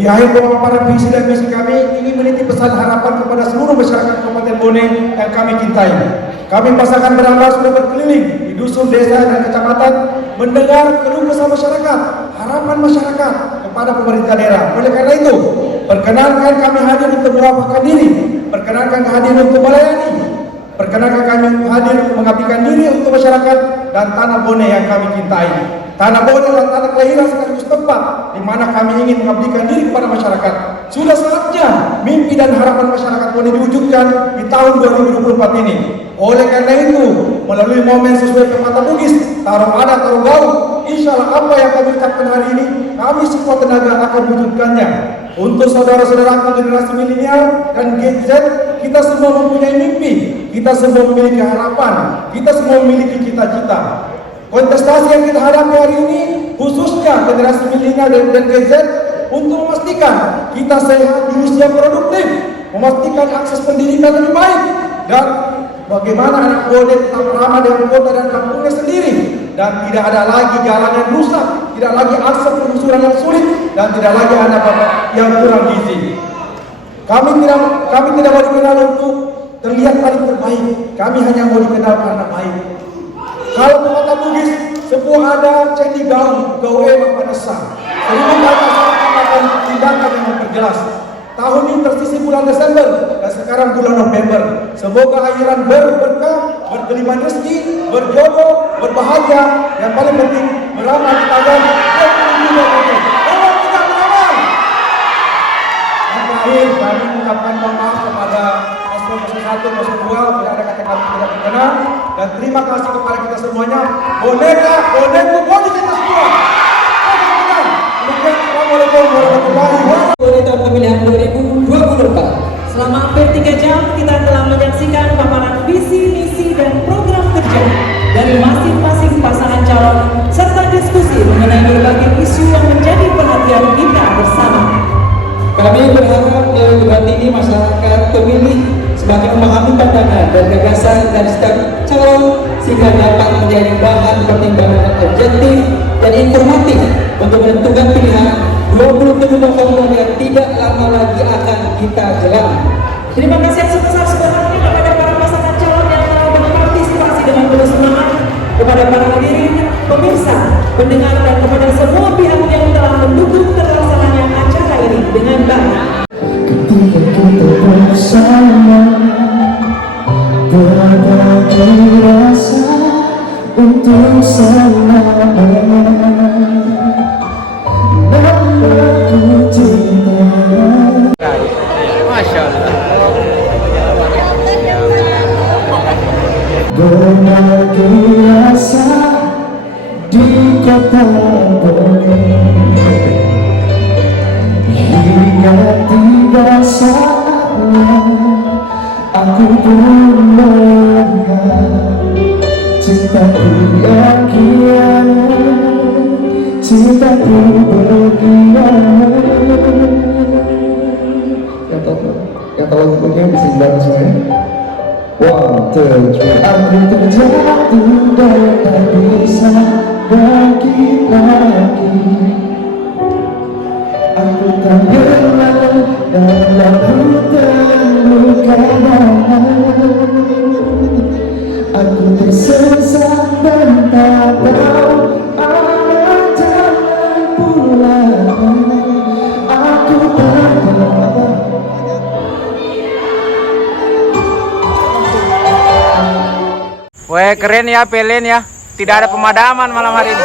Di akhir pemaparan visi dan misi kami ingin menitip pesan harapan kepada seluruh masyarakat Kabupaten Bone yang kami cintai. Kami pasangan beramal sudah berkeliling di dusun, desa, dan kecamatan mendengar keluh kesah masyarakat, harapan masyarakat kepada pemerintah daerah. Oleh karena itu, perkenankan kami hadir untuk mewafakkan diri, perkenankan hadir untuk melayani, perkenankan kami hadir untuk mengabdikan diri untuk masyarakat dan tanah Bone yang kami cintai. Tanah Bone adalah tanah kelahiran sekaligus tempat di mana kami ingin mengabdikan diri kepada masyarakat. Sudah saatnya mimpi dan harapan masyarakat Bone diwujudkan di tahun 2024 ini. Oleh karena itu, melalui momen sesuai pepatah Bugis, taruh ada taruh gaul, insya Allah apa yang kami ucapkan hari ini, kami semua tenaga akan mewujudkannya. Untuk saudara-saudara generasi milenial dan Gen Z, kita semua mempunyai mimpi, kita semua memiliki harapan, kita semua memiliki cita-cita. Kontestasi yang kita hadapi hari ini, khususnya generasi milenial dan Gen Z, untuk memastikan kita sehat di usia produktif, memastikan akses pendidikan lebih baik, dan bagaimana anak Bone tetap ramah dengan kota dan kampungnya sendiri, dan tidak ada lagi jalan yang rusak, tidak lagi akses penelusuran yang sulit, dan tidak lagi anak bapak yang kurang gizi. Kami tidak mau dikenal untuk terlihat paling terbaik, kami hanya mau dikenal karena baik. Kalau kata Bugis, sebuah ada cendi gaul emang panasa. Seribu kata akan tindakan yang memperjelas. Tahun ini tersisi bulan Desember dan sekarang bulan November. Semoga akhiran berberkah, berkelimpahan rezeki, berjodoh, berbahagia, yang paling penting beramal di tangan dan tidak beramal. Yang terakhir, kami mengucapkan mohon maaf kepada paslon 1, paslon 2, bila ada kata-kata tidak berkenan, dan terima kasih kepada kita semuanya. Boneka, boneku, bone kita semua. Assalamualaikum warahmatullahi wabarakatuh. Tahun pemilihan 2024. Selama hampir 3 jam kita telah menyaksikan paparan visi, misi, dan program kerja dari masing-masing pasangan calon serta diskusi mengenai berbagai isu yang menjadi perhatian kita bersama. Kami berharap melalui debat ini masyarakat pemilih semakin memahami pandangan dan gagasan dari setiap calon sehingga dapat menjadi bahan pertimbangan objektif dan informatif untuk menentukan pilihan 27 November yang tidak lama lagi akan kita gelar. Terima kasih yang sebesar-besarnya kepada para pasangan calon yang telah berpartisipasi dengan penuh semangat, kepada para hadirin, pemirsa, pendengar, dan kepada semua pihak yang telah mendukung terlaksananya acara ini dengan baik. Ketika kita bersama, berbagi rasa untuk selamanya. Masya Allah. Berbagi rasa di kota Bone, hingga tiba saatnya aku pun melihat cintaku yang kian, cintaku berkhianat. Kata lagunya bisa dilakukan semuanya. 1, 2, 3. Aku terjatuh dan tak bisa bangkit lagi. Aku tak pernah dalam terluka. Aku tersesat dan tak tahu arah jalan pulang. Aku tak tahu. Weh, keren ya, pelen ya. Tidak ada pemadaman malam hari ini.